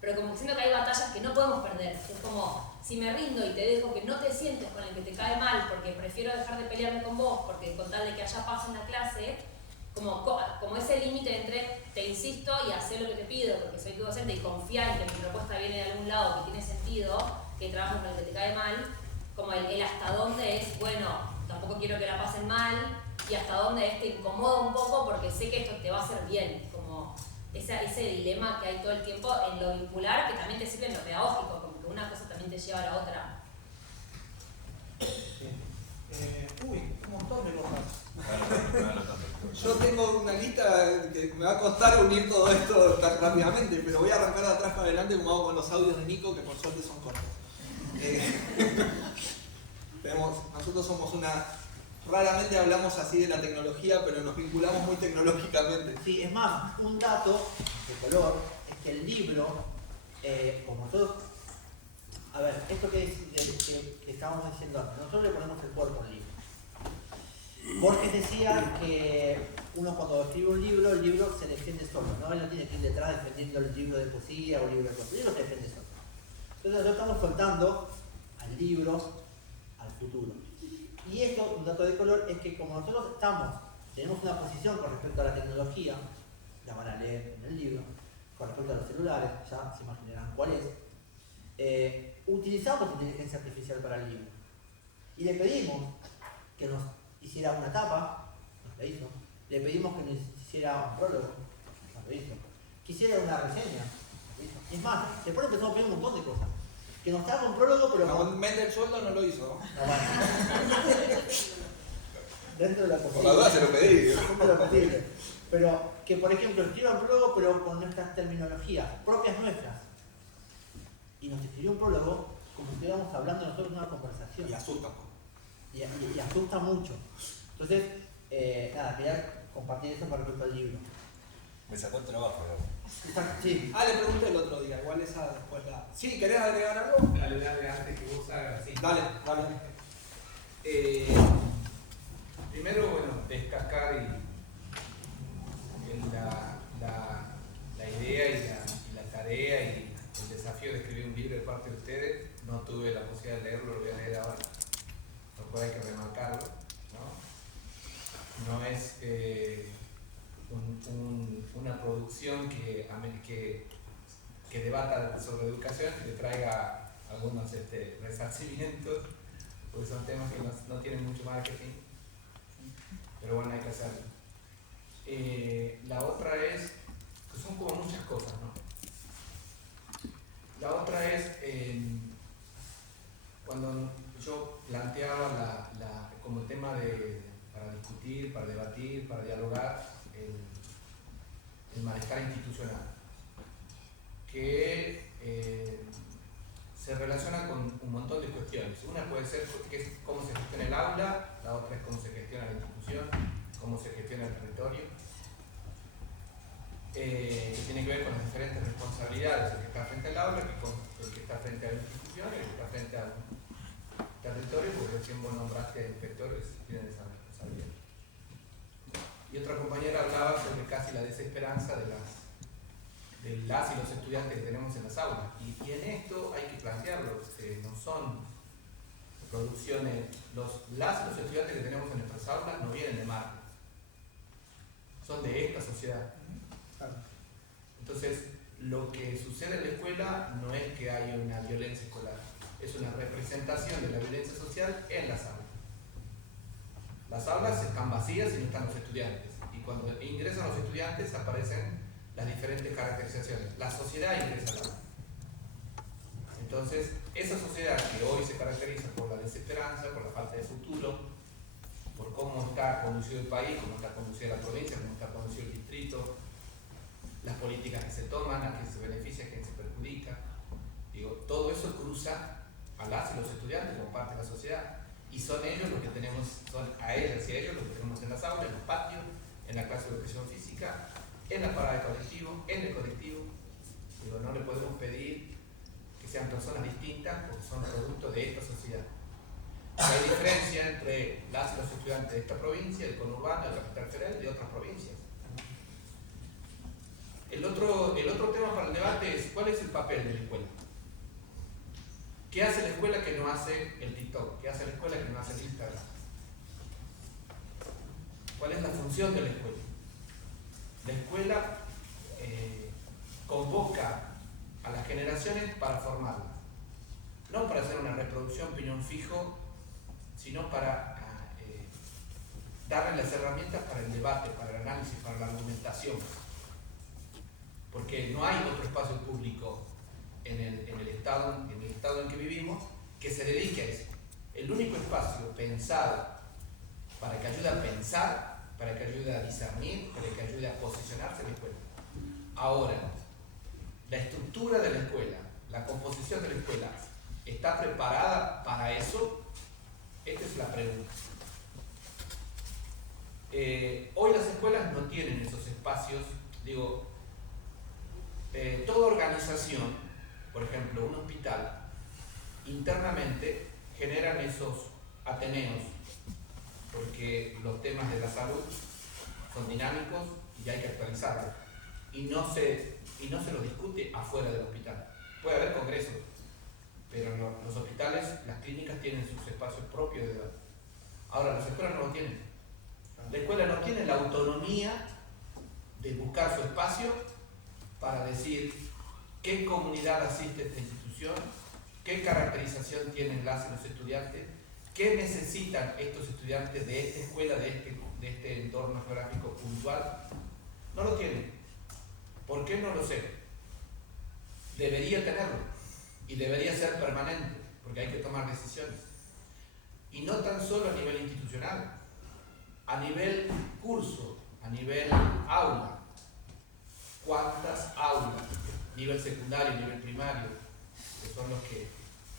pero como que siento que hay batallas que no podemos perder. Es como, si me rindo y te dejo que no te sientes con el que te cae mal, porque prefiero dejar de pelearme con vos, porque con tal de que haya paz en la clase, como ese límite entre te insisto y hacer lo que te pido, porque soy tu docente y confía en que mi propuesta viene de algún lado, que tiene sentido, que trabajes con el que te cae mal, como el hasta dónde es, bueno, tampoco quiero que la pasen mal, y hasta dónde te incomoda un poco porque sé que esto te va a hacer bien, como ese dilema que hay todo el tiempo en lo vincular, que también te sirve en lo pedagógico, como que una cosa también te lleva a la otra. Un montón de cosas. Yo tengo una lista que me va a costar unir todo esto tan rápidamente, pero voy a arrancar de atrás para adelante como hago con los audios de Nico, que por suerte son cortos. Nosotros somos raramente hablamos así de la tecnología, pero nos vinculamos muy tecnológicamente. Sí, es más, un dato de color es que el libro, como todos, a ver, esto que estábamos diciendo antes, nosotros le ponemos el cuerpo al libro. Borges decía que uno cuando escribe un libro, el libro se defiende solo, ¿no? Él no tiene que ir detrás defendiendo el libro de poesía o el libro de poesía, el libro se defiende solo. Entonces nosotros estamos soltando al libro, al futuro. Y esto, un dato de color, es que como nosotros tenemos una posición con respecto a la tecnología, la van a leer en el libro, con respecto a los celulares, ya se imaginarán cuál es, utilizamos inteligencia artificial para el libro. Y le pedimos que nos hiciera una tapa, nos la hizo. Le pedimos que nos hiciera un prólogo, nos lo hizo. Que hiciera una reseña, nos lo hizo. Es más, después empezamos a pedir un montón de cosas. Que nos haga un prólogo, pero con el sueldo no lo hizo, ¿no? Bueno. Dentro de la posibilidad. Por la duda se lo pedí. Dentro de lo posible. Pero que, por ejemplo, escriba un prólogo, pero con nuestras terminologías propias nuestras. Y nos escribió un prólogo como si estuviéramos hablando nosotros en una conversación. Y asusta. Y asusta mucho. Entonces, nada, quería compartir eso para respecto al libro. Me sacó el trabajo, Sí. Le pregunté el otro día, igual esa después la... Sí, ¿querés agregar algo? Dale, antes que vos hagas, sí. Dale. Primero, bueno, descascar la idea y la tarea y el desafío de escribir un libro de parte de ustedes. No tuve la posibilidad de leerlo, lo voy a leer ahora. Lo cual hay que remarcarlo, ¿no? No es una producción que debata sobre educación, que le traiga algunos resarcimientos, porque son temas que no tienen mucho marketing, pero bueno, hay que hacerlo. La otra es, que son como muchas cosas, ¿no? La otra es, cuando yo planteaba como el tema para discutir, para debatir, para dialogar, el malestar institucional, que se relaciona con un montón de cuestiones. Una puede ser cómo se gestiona el aula, la otra es cómo se gestiona la institución, cómo se gestiona el territorio, que tiene que ver con las diferentes responsabilidades, el que está frente al aula, el que está frente a la institución, el que está frente al territorio, porque recién vos nombraste a inspectores que tienen esa responsabilidad. Y otra compañera hablaba sobre casi la desesperanza de las y los estudiantes que tenemos en las aulas. Y en esto hay que plantearlo, no son producciones, los estudiantes que tenemos en nuestras aulas no vienen de Marte, son de esta sociedad. Entonces, lo que sucede en la escuela no es que haya una violencia escolar, es una representación de la violencia social en las aulas. Las aulas están vacías y no están los estudiantes. Y cuando ingresan los estudiantes aparecen las diferentes caracterizaciones. La sociedad ingresa al aula. Entonces, esa sociedad que hoy se caracteriza por la desesperanza, por la falta de futuro, por cómo está conducido el país, cómo está conducida la provincia, cómo está conducido el distrito, las políticas que se toman, a quién se beneficia, a quién se perjudica. Digo, todo eso cruza a las y los estudiantes como parte de la sociedad. Y son ellos los que tenemos, son a ellas y a ellos los que tenemos en las aulas, en los patios, en la clase de educación física, en la parada de colectivo, en el colectivo. Digo, no le podemos pedir que sean personas distintas porque son producto de esta sociedad. Hay diferencia entre las y los estudiantes de esta provincia, del conurbano, de la capital federal y de otras provincias. El otro tema para el debate es ¿cuál es el papel de la escuela? ¿Qué hace la escuela que no hace el TikTok? ¿Qué hace la escuela que no hace el Instagram? ¿Cuál es la función de la escuela? La escuela convoca a las generaciones para formarlas, no para hacer una reproducción piñón fijo, sino para darle las herramientas para el debate, para el análisis, para la argumentación. Porque no hay otro espacio público en el estado en que vivimos que se dedique a eso. El único espacio pensado para que ayude a pensar, para que ayude a discernir, para que ayude a posicionarse en la escuela. Ahora, la estructura de la escuela, la composición de la escuela, ¿está preparada para eso? Esta es la pregunta. Hoy las escuelas no tienen esos espacios, digo, toda organización, por ejemplo, un hospital, internamente generan esos ateneos, porque los temas de la salud son dinámicos y hay que actualizarlos. Y no se los discute afuera del hospital. Puede haber congresos, pero los hospitales, las clínicas tienen sus espacios propios de debate. Ahora, las escuelas no lo tienen. La escuela no tiene la autonomía de buscar su espacio para decir qué comunidad asiste a esta institución, qué caracterización tienen las y los estudiantes, qué necesitan estos estudiantes de esta escuela, de este entorno geográfico puntual. No lo tienen. ¿Por qué? No lo sé. Debería tenerlo y debería ser permanente, porque hay que tomar decisiones. Y no tan solo a nivel institucional, a nivel curso, a nivel aula. ¿Cuántas aulas? Nivel secundario, nivel primario, que son los que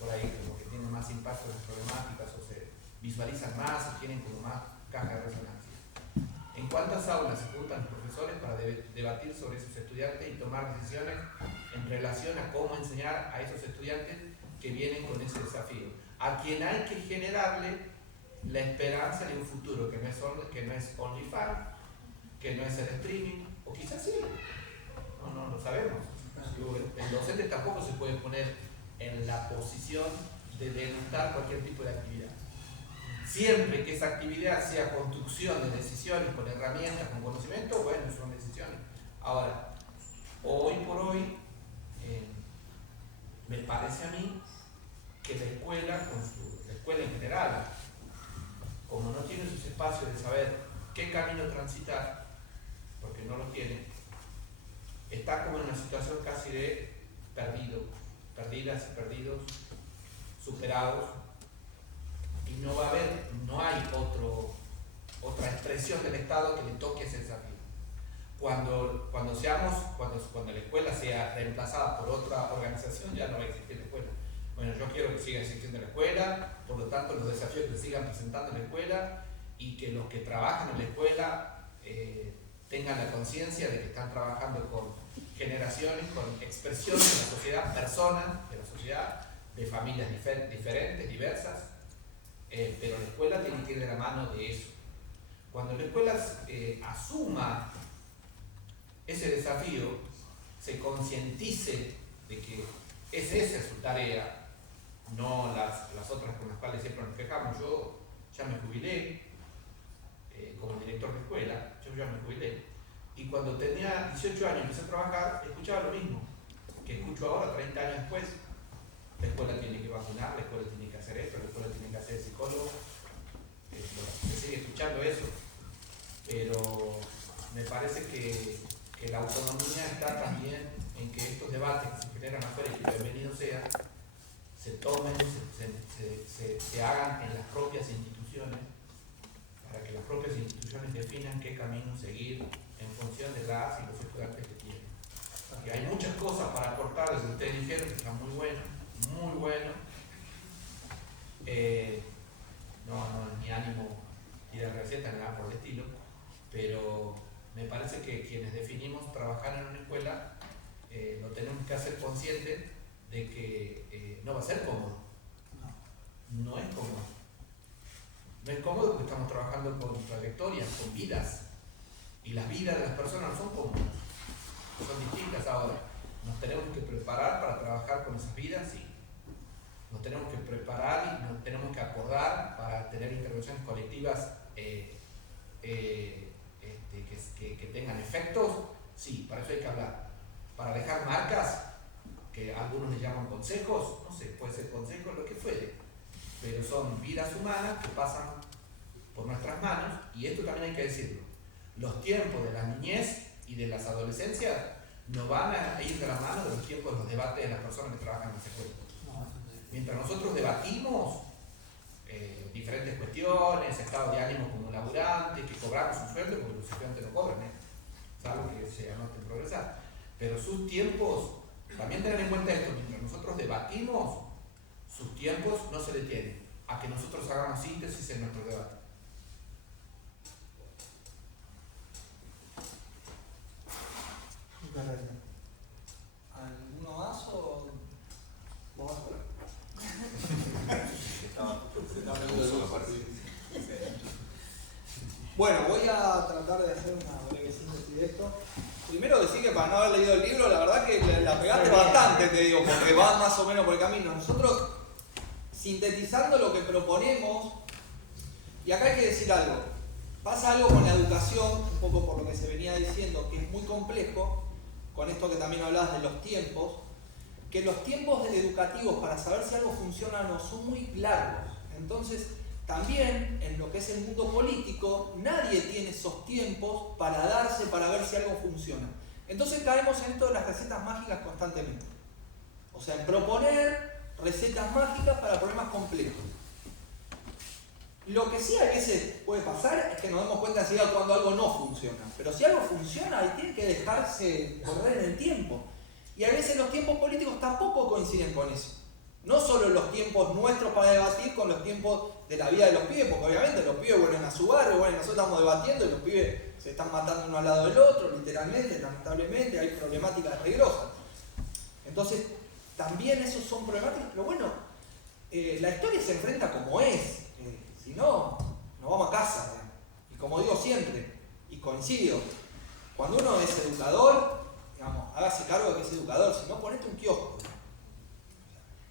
por ahí como que tienen más impacto en las problemáticas o se visualizan más o tienen como más caja de resonancia. ¿En cuántas aulas se juntan los profesores para debatir sobre esos estudiantes y tomar decisiones en relación a cómo enseñar a esos estudiantes que vienen con ese desafío? A quien hay que generarle la esperanza de un futuro que no es OnlyFans, que no es el streaming, o quizás sí, no lo sabemos. El docente tampoco se puede poner en la posición de denuntar cualquier tipo de actividad. Siempre que esa actividad sea construcción de decisiones con herramientas, con conocimiento, bueno, son decisiones. Ahora, hoy por hoy, me parece a mí que la escuela en general, como no tiene sus espacios de saber qué camino transitar, porque no lo tiene, está como en una situación casi de perdidas y perdidos, superados, y no hay otra expresión del Estado que le toque ese desafío. Cuando la escuela sea reemplazada por otra organización, ya no va a existir la escuela. Bueno, yo quiero que siga existiendo la escuela, por lo tanto los desafíos que se sigan presentando en la escuela y que los que trabajan en la escuela tengan la conciencia de que están trabajando con generaciones, con expresiones de la sociedad, personas de la sociedad, de familias diferentes, diversas, pero la escuela tiene que ir de la mano de eso. Cuando la escuela asuma ese desafío, se concientice de que esa es su tarea, no las otras con las cuales siempre nos quejamos. Yo ya me jubilé como director de escuela, yo ya me jubilé, y cuando tenía 18 años empecé a trabajar, escuchaba lo mismo que escucho ahora, 30 años después. La escuela tiene que vacunar, la escuela tiene que hacer esto, la escuela tiene que hacer psicólogo. Se sigue escuchando eso, pero me parece que la autonomía está también en que estos debates que se generan afuera, y que bienvenido sea, se tomen, se hagan en las propias instituciones, para que las propias instituciones definan qué camino seguir en función de las y los estudiantes que tienen. Porque hay muchas cosas para aportar, desde ustedes dijeron, que están muy buenas, muy buenas. Ni ánimo tirar recetas ni nada por el estilo, pero me parece que quienes definimos trabajar en una escuela lo tenemos que hacer consciente de que no va a ser cómodo. No es cómodo. No es cómodo porque estamos trabajando con trayectorias, con vidas. Y las vidas de las personas no son cómodas. Son distintas ahora. Nos tenemos que preparar para trabajar con esas vidas, sí. Nos tenemos que preparar y nos tenemos que acordar para tener intervenciones colectivas que tengan efectos, sí, para eso hay que hablar. Para dejar marcas, que algunos les llaman consejos, no sé, puede ser consejos, lo que fuere, pero son vidas humanas que pasan por nuestras manos, y esto también hay que decirlo. Los tiempos de la niñez y de las adolescencias no van a ir de la mano de los tiempos de los debates de las personas que trabajan en las escuelas. Mientras nosotros debatimos diferentes cuestiones, estado de ánimo como laburante, que cobramos un sueldo, porque los estudiantes no cobran, salvo que se anoten progresar. Pero sus tiempos, también tener en cuenta esto, mientras nosotros debatimos, sus tiempos no se detienen a que nosotros hagamos síntesis en nuestro debate. ¿Alguno más o vamos a hablar? Bueno, voy a tratar de hacer una breve síntesis de esto. Primero decir que para no haber leído el libro, la verdad que la pegaste bastante, te digo, porque va más o menos por el camino. Nosotros, sintetizando lo que proponemos, y acá hay que decir algo, pasa algo con la educación, un poco por lo que se venía diciendo, que es muy complejo, con esto que también hablabas de los tiempos, que los tiempos educativos para saber si algo funciona o no son muy largos. Entonces, también en lo que es el mundo político, nadie tiene esos tiempos para darse, para ver si algo funciona. Entonces caemos en esto de las recetas mágicas constantemente. O sea, en proponer recetas mágicas para problemas complejos. Lo que sí a veces puede pasar es que nos damos cuenta enseguida cuando algo no funciona. Pero si algo funciona, ahí tiene que dejarse correr en el tiempo. Y a veces los tiempos políticos tampoco coinciden con eso. No solo los tiempos nuestros para debatir con los tiempos de la vida de los pibes, porque obviamente los pibes vuelven a su barrio, bueno, nosotros estamos debatiendo y los pibes se están matando uno al lado del otro, literalmente, lamentablemente, hay problemáticas peligrosas. Entonces, también esos son problemáticas, pero bueno, la historia se enfrenta como es, si no, nos vamos a casa. Y como digo siempre, y coincido, cuando uno es educador, digamos, hágase cargo de que es educador, si no, ponete un kiosco.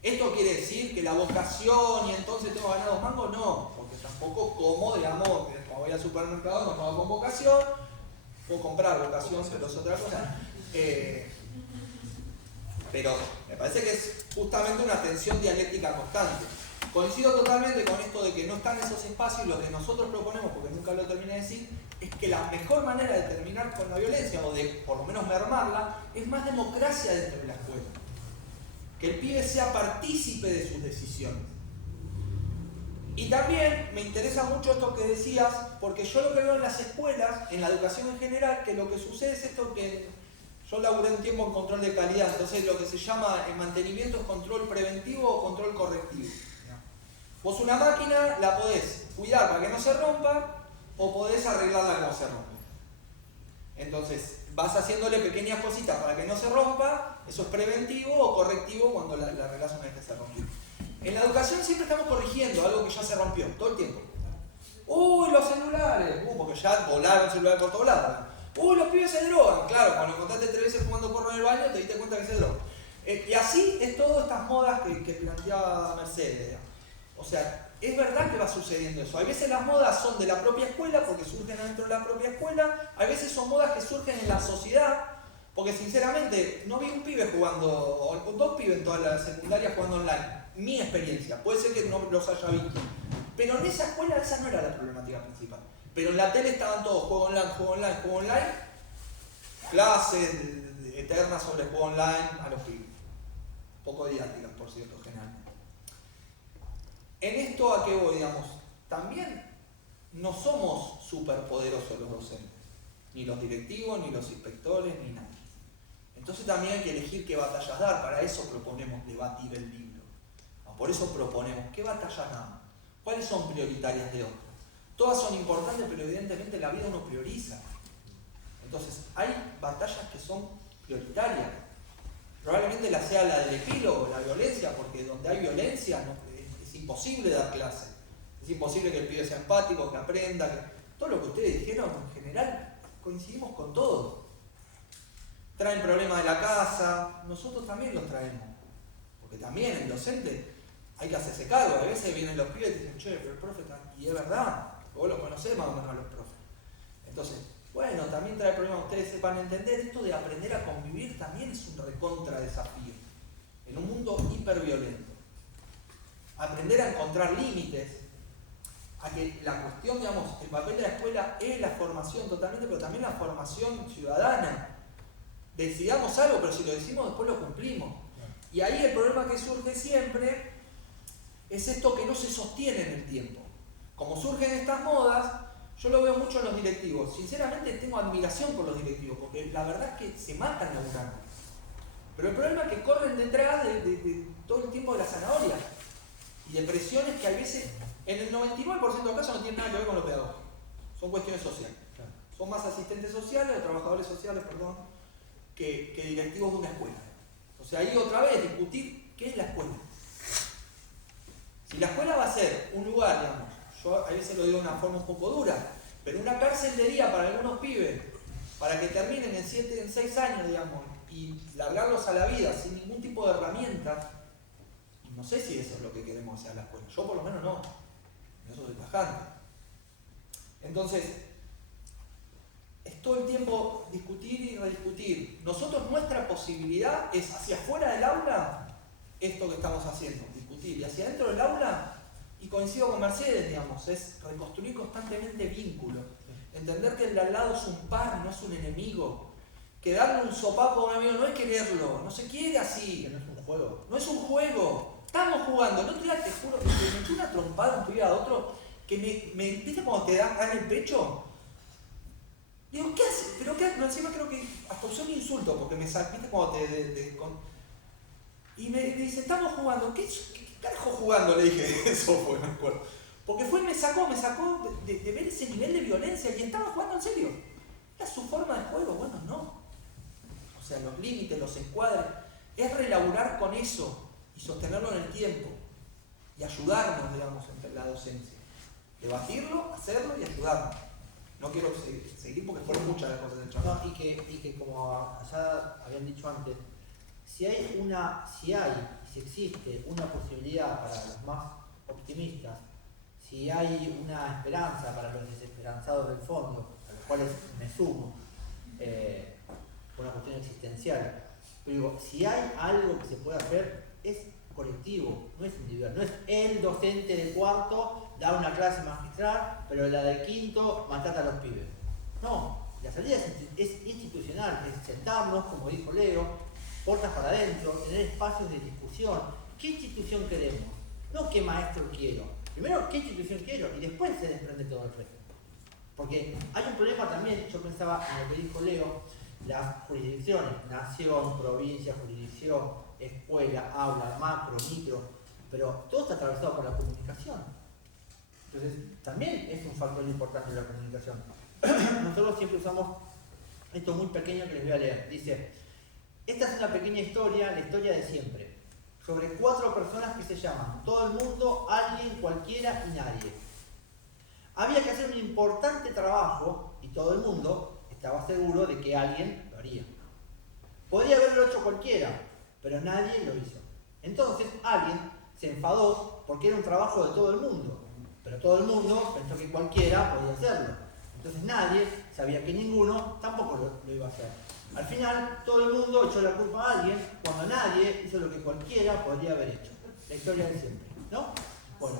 ¿Esto quiere decir que la vocación y entonces tengo ganados mangos? No, porque tampoco como, digamos, cuando voy al supermercado no pago con vocación, puedo comprar vocación, pero es otra cosa. Pero me parece que es justamente una tensión dialéctica constante. Coincido totalmente con esto de que no están esos espacios, y lo que nosotros proponemos, porque nunca lo terminé de decir, es que la mejor manera de terminar con la violencia, o de por lo menos mermarla, es más democracia dentro de la escuela. Que el pibe sea partícipe de sus decisiones. Y también me interesa mucho esto que decías, porque yo lo que veo en las escuelas, en la educación en general, que lo que sucede es esto que yo laburé un tiempo en control de calidad, entonces lo que se llama en mantenimiento es control preventivo o control correctivo. Vos una máquina la podés cuidar para que no se rompa o podés arreglarla como se rompe. Entonces vas haciéndole pequeñas cositas para que no se rompa, eso es preventivo o correctivo cuando la arreglás una vez que se rompió. En la educación siempre estamos corrigiendo algo que ya se rompió, todo el tiempo. Uy, los celulares, porque ya volaron celulares por todos lados. Uy, los pibes se drogan, claro, cuando encontraste 3 veces fumando porro en el baño te diste cuenta que se drogan. Y así es todas estas modas que planteaba Mercedes. O sea, es verdad que va sucediendo eso. A veces las modas son de la propia escuela porque surgen dentro de la propia escuela. A veces son modas que surgen en la sociedad. Porque sinceramente no vi un pibe jugando, o 2 pibes en toda la secundaria jugando online. Mi experiencia. Puede ser que no los haya visto. Pero en esa escuela esa no era la problemática principal. Pero en la tele estaban todos juego online, juego online, juego online. Clases eternas sobre juego online a los pibes. Poco didácticas, por cierto, generalmente. En esto a qué voy, digamos, también no somos superpoderosos los docentes, ni los directivos, ni los inspectores, ni nadie. Entonces también hay que elegir qué batallas dar, para eso proponemos debatir el libro. Por eso proponemos qué batallas damos, cuáles son prioritarias de otras. Todas son importantes, pero evidentemente en la vida uno prioriza. Entonces, hay batallas que son prioritarias. Probablemente sea la del epílogo, la violencia, porque donde hay violencia es imposible dar clase. Es imposible que el pibe sea empático, que aprenda, todo lo que ustedes dijeron, en general, coincidimos con todo. Traen problemas de la casa, nosotros también los traemos. Porque también el docente hay que hacerse cargo. A veces vienen los pibes y dicen, che, pero el profe está... Y es verdad, vos lo conocés más o menos a los profes. Entonces, bueno, también trae problemas. Ustedes sepan entender, esto de aprender a convivir también es un recontra desafío. En un mundo hiperviolento. Aprender a encontrar límites, a que la cuestión, digamos, el papel de la escuela es la formación totalmente, pero también la formación ciudadana. Decidamos algo, pero si lo decimos después lo cumplimos. Y ahí el problema que surge siempre es esto que no se sostiene en el tiempo. Como surgen estas modas, yo lo veo mucho en los directivos. Sinceramente tengo admiración por los directivos, porque la verdad es que se matan laburando. Pero el problema es que corren detrás de todo el tiempo de la zanahoria y de presiones que a veces, en el 99% de los casos, no tienen nada que ver con lo pedagógico. Son cuestiones sociales. Son más asistentes sociales, o trabajadores sociales, perdón, que directivos de una escuela. O sea, ahí otra vez discutir qué es la escuela. Si la escuela va a ser un lugar, digamos, yo a veces lo digo de una forma un poco dura, pero una cárcel de día para algunos pibes, para que terminen en 6 años, digamos, y largarlos a la vida sin ningún tipo de herramienta, no sé si eso es lo que queremos hacer en la escuela. Yo por lo menos no. En eso soy tajante. Entonces, es todo el tiempo discutir y rediscutir. Nosotros, nuestra posibilidad es hacia afuera del aula, esto que estamos haciendo, discutir. Y hacia adentro del aula, y coincido con Mercedes, digamos, es reconstruir constantemente vínculos. Entender que el de al lado es un par, no es un enemigo. Que darle un sopapo a un amigo no es quererlo, no se quiere así. Que no es un juego. No es un juego. Estamos jugando. El otro día te juro que me metí una trompada un pibe a otro que ¿viste cuando te dan en el pecho? Digo, ¿qué haces? Pero qué, encima creo que hasta usé un insulto porque me salpiste cuando y me dice, estamos jugando. ¿Qué carajo jugando? Le dije, eso fue, me acuerdo. Porque fue y me sacó de ver ese nivel de violencia y estaba jugando en serio. Era su forma de juego. Bueno, no. O sea, los límites, los encuadres, es relaborar con eso y sostenerlo en el tiempo y ayudarnos, digamos, entre la docencia. Debatirlo, hacerlo y ayudarnos. No quiero seguir porque fueron muchas las cosas del chaval. No, y que como ya habían dicho antes, si existe una posibilidad para los más optimistas, si hay una esperanza para los desesperanzados del fondo, a los cuales me sumo, por una cuestión existencial, pero digo, si hay algo que se puede hacer, es colectivo, no es individual, no es el docente de cuarto da una clase magistral, pero la de quinto maltrata a los pibes. No, la salida es institucional, es sentarnos, como dijo Leo, puertas para adentro, tener espacios de discusión. ¿Qué institución queremos? No qué maestro quiero. Primero, ¿qué institución quiero? Y después se desprende todo el resto. Porque hay un problema también, yo pensaba en lo que dijo Leo, las jurisdicciones, nación, provincia, jurisdicción, escuela, aula, macro, micro, pero todo está atravesado por la comunicación. Entonces, también es un factor importante la comunicación. Nosotros siempre usamos esto muy pequeño que les voy a leer. Dice, esta es una pequeña historia, la historia de siempre, sobre 4 personas que se llaman todo el mundo, alguien, cualquiera y nadie. Había que hacer un importante trabajo y todo el mundo estaba seguro de que alguien lo haría. Podría haberlo hecho cualquiera, pero nadie lo hizo. Entonces alguien se enfadó porque era un trabajo de todo el mundo, pero todo el mundo pensó que cualquiera podía hacerlo. Entonces nadie sabía que ninguno tampoco lo iba a hacer. Al final todo el mundo echó la culpa a alguien cuando nadie hizo lo que cualquiera podría haber hecho. La historia de siempre, ¿no? Bueno.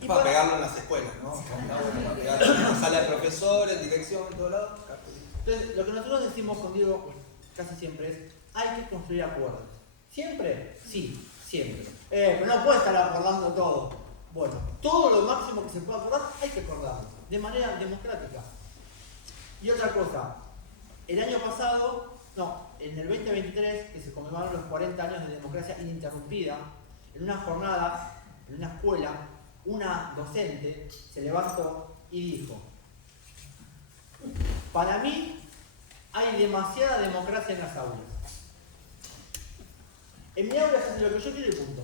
Y para pegarlo en las escuelas, ¿no? Para pegarlo en la sala de profesores, dirección, en todo lado. Entonces, lo que nosotros decimos con Diego casi siempre es, hay que construir acuerdos. ¿Siempre? Sí. Siempre. Pero no puede estar acordando todo. Bueno, todo lo máximo que se pueda acordar hay que acordarlo, de manera democrática. Y otra cosa, el año pasado, en el 2023, que se conmemoraron los 40 años de democracia ininterrumpida, en una jornada, en una escuela, una docente se levantó y dijo: para mí hay demasiada democracia en las aulas. En mi aula se hace lo que yo quiero y punto.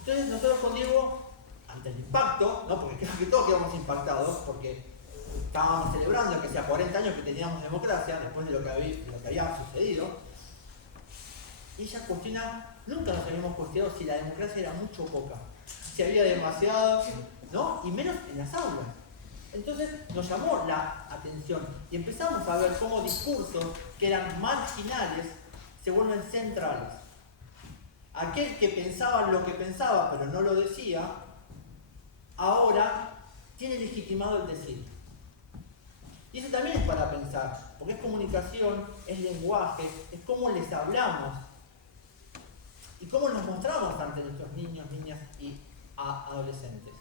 Entonces nosotros con Diego, ante el impacto, porque creo que todos quedamos impactados, porque estábamos celebrando que hacía 40 años que teníamos democracia, después de lo que había sucedido, y ella cuestiona, nunca nos habíamos cuestionado si la democracia era mucho o poca, si había demasiado, ¿no? Y menos en las aulas. Entonces nos llamó la atención y empezamos a ver cómo discursos que eran marginales se vuelven centrales. Aquel que pensaba lo que pensaba pero no lo decía, ahora tiene legitimado el decir. Y eso también es para pensar, porque es comunicación, es lenguaje, es cómo les hablamos y cómo nos mostramos ante nuestros niños, niñas y adolescentes.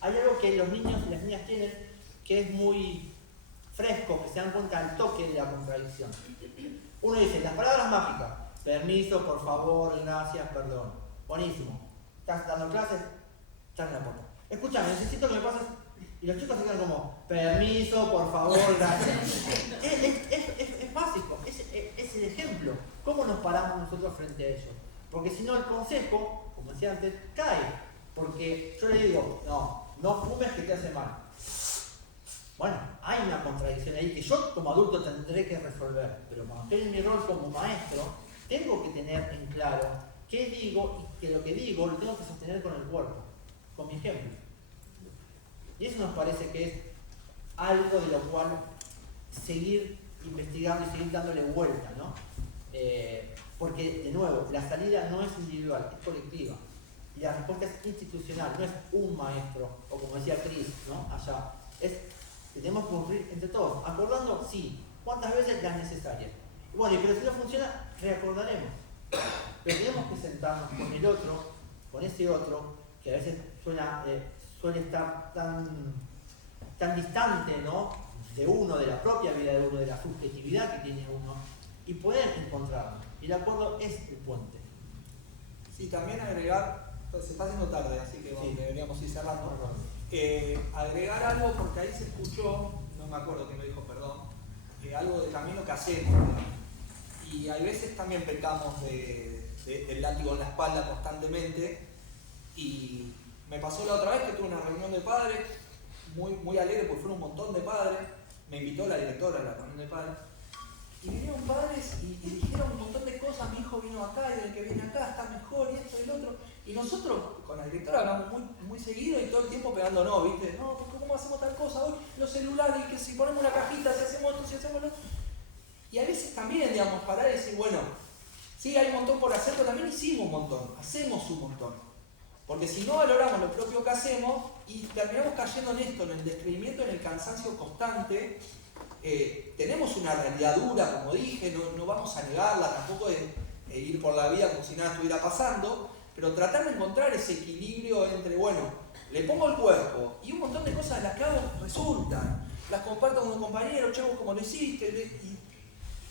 Hay algo que los niños y las niñas tienen que es muy fresco, que se dan cuenta del toque de la contradicción. Uno dice, las palabras mágicas: permiso, por favor, gracias, perdón. Buenísimo. Estás dando clases, estás en la puerta. Escúchame, necesito que me pases. Y los chicos se quedan como, permiso, por favor, gracias. Es básico, es el ejemplo. ¿Cómo nos paramos nosotros frente a ellos? Porque si no, el consejo, como decía antes, cae. Porque yo le digo, no fumes que te hace mal. Bueno, hay una contradicción ahí que yo como adulto tendré que resolver. Pero cuando estoy en mi rol como maestro, tengo que tener en claro qué digo y que lo que digo lo tengo que sostener con el cuerpo, con mi ejemplo. Y eso nos parece que es algo de lo cual seguir investigando y seguir dándole vuelta, ¿no? Porque, de nuevo, la salida no es individual, es colectiva. Y la respuesta es institucional, no es un maestro, o como decía Cris, ¿no? Allá. Tenemos que cumplir entre todos, acordando, sí, cuántas veces las necesarias. Bueno, pero si no funciona, reacordaremos. Pero tenemos que sentarnos con el otro, con ese otro, que a veces suele estar tan distante, ¿no? De uno, de la propia vida de uno, de la subjetividad que tiene uno, y poder encontrarnos. Y el acuerdo es el puente. Sí, también agregar, se está haciendo tarde, así que bueno, deberíamos ir cerrando. Agregar algo, porque ahí se escuchó, no me acuerdo quién lo dijo, perdón, algo del camino que hacemos, ¿verdad? Y hay veces también pecamos del látigo en la espalda constantemente, y me pasó la otra vez que tuve una reunión de padres, muy alegre porque fueron un montón de padres, me invitó la directora a la reunión de padres, y vinieron padres y dijeron un montón de cosas: mi hijo vino acá y el que viene acá está mejor y esto y lo otro. Y nosotros con la directora hablamos muy seguido y todo el tiempo pegándonos, ¿viste? No, porque ¿cómo hacemos tal cosa hoy? Los celulares, y que si ponemos una cajita, si hacemos esto, si hacemos lo otro. Y a veces también, digamos, parar y decir, bueno, sí hay un montón por hacer, pero también hicimos un montón, hacemos un montón. Porque si no valoramos lo propio que hacemos y terminamos cayendo en esto, en el descreimiento, en el cansancio constante, tenemos una realidad dura, como dije, no vamos a negarla, tampoco de ir por la vida como si nada estuviera pasando, pero tratar de encontrar ese equilibrio entre, bueno, le pongo el cuerpo y un montón de cosas de las que hago resultan, las comparto con un compañero, che, vos cómo lo hiciste, y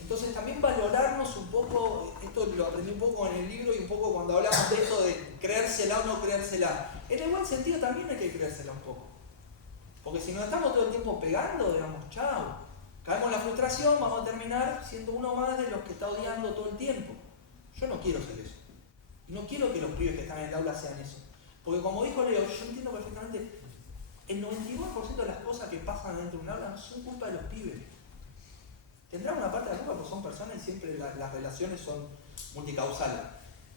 entonces también valorarnos un poco, esto lo aprendí un poco en el libro y un poco cuando hablamos de esto de creérsela o no creérsela. En el buen sentido también hay que creérsela un poco. Porque si nos estamos todo el tiempo pegando, digamos, chao, caemos en la frustración, vamos a terminar siendo uno más de los que está odiando todo el tiempo. Yo no quiero ser eso. Y no quiero que los pibes que están en el aula sean eso. Porque como dijo Leo, yo entiendo perfectamente, el 99% de las cosas que pasan dentro de un aula no son culpa de los pibes. Tendrán una parte de la culpa porque son personas y siempre las relaciones son multicausales.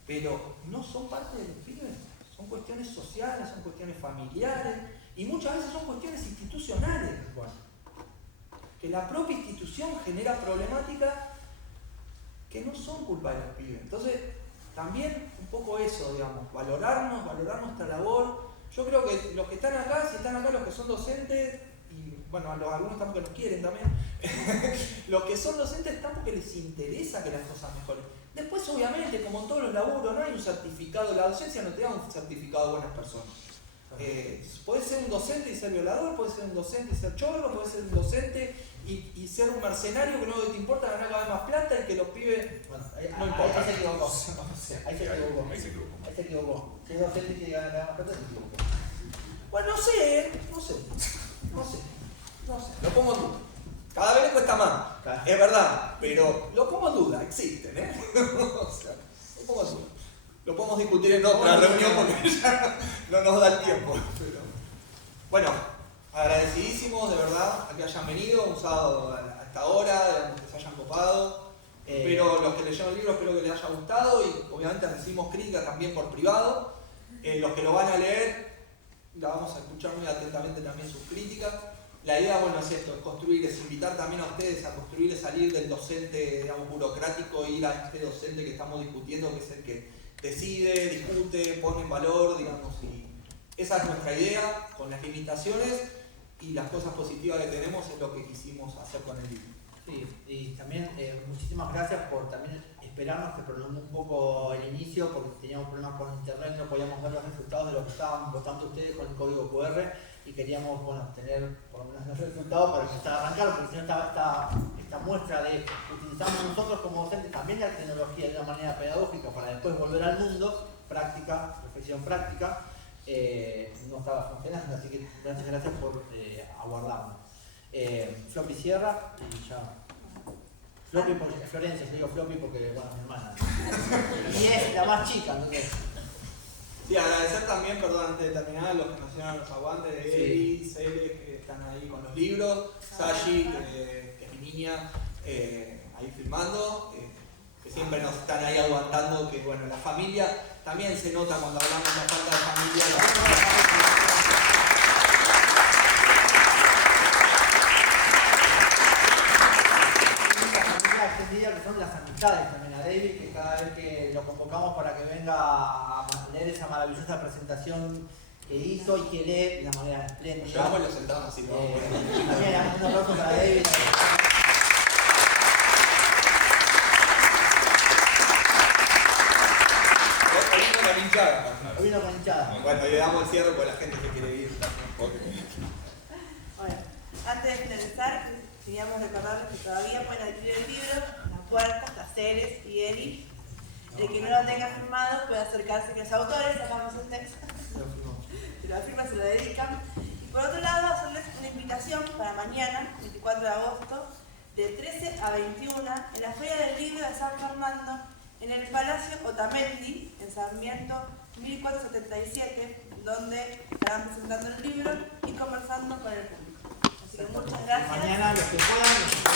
Pero no son parte de los pibes. Son cuestiones sociales, son cuestiones familiares y muchas veces son cuestiones institucionales. Que la propia institución genera problemáticas que no son culpa de los pibes. Entonces, también un poco eso, digamos, valorar nuestra labor. Yo creo que los que están acá, si están acá los que son docentes, y bueno, algunos están porque nos quieren también, los que son docentes están porque les interesa que las cosas mejoren. Después, obviamente, como en todos los laburos, no hay un certificado, la docencia no te da un certificado de buenas personas. Puedes ser un docente y ser violador, puedes ser un docente y ser chorro, puedes ser un docente y ser un mercenario que no te importa ganar cada vez más plata y que los pibes... Bueno, no importa. Ahí se equivocó. Ahí se equivocó. Si es docente que gana cada vez más plata, se equivocó. Bueno, no sé. Lo pongo en duda. Cada vez le cuesta más, es verdad, pero lo pongo en duda, existen, o sea, lo pongo en duda. Lo podemos discutir en otra reunión porque ya no nos da el tiempo. Pero... Bueno, agradecidísimos de verdad a que hayan venido un sábado a esta hora, digamos, que se hayan copado. Pero los que leyeron el libro espero que les haya gustado y obviamente recibimos críticas también por privado. Los que lo van a leer, la vamos a escuchar muy atentamente también sus críticas. La idea, bueno, es esto, es construir, es invitar también a ustedes a construir, es salir del docente, digamos, burocrático e ir a este docente que estamos discutiendo, que es el que decide, discute, pone en valor, digamos, y esa es nuestra idea, con las limitaciones y las cosas positivas que tenemos es lo que quisimos hacer con el libro. Sí, y también muchísimas gracias por también esperarnos, que prolongó un poco el inicio porque teníamos problemas con internet, no podíamos ver los resultados de lo que estaban votando ustedes con el código QR y queríamos, bueno, tener por lo menos los resultados para empezar a arrancar, porque si no estaba esta muestra de utilizamos nosotros como docentes también la tecnología de una manera pedagógica para después volver al mundo, práctica, reflexión práctica, no estaba funcionando, así que gracias por aguardarnos. Floppy cierra y ya. Floppy porque Florencia, yo digo Floppy porque, bueno, mi hermana. Y es la más chica, entonces. Sí, agradecer también, perdón, antes de terminar, a los que nos hicieron los aguantes de Eli, Cele, que están ahí con los libros, Sashi, que es mi niña, ahí filmando, que siempre nos están ahí aguantando, que bueno, la familia también se nota cuando hablamos de la falta de familia. Que son las amistades también a David, que cada vez que lo convocamos para que venga a leer esa maravillosa presentación que hizo y que lee de una manera espléndida. Llevamos y lo sentamos así, ¿no? También un aplauso para David. Hoy vino con hinchada. Bueno, le damos el cierre porque la gente se quiere ir. Bueno, antes de finalizar, queríamos recordarles que todavía pueden adquirir el libro Las Puertas, Las Ceres y Eli. El que no lo tenga firmado puede acercarse a los autores, sacamos el texto. Si lo firman, se lo dedican. Y por otro lado, hacerles una invitación para mañana, 24 de agosto, de 13 a 21, en la Feria del Libro de San Fernando, en el Palacio Otamendi, en Sarmiento 1477, donde estarán presentando el libro y conversando con el público. Así que muchas gracias. Mañana los que puedan.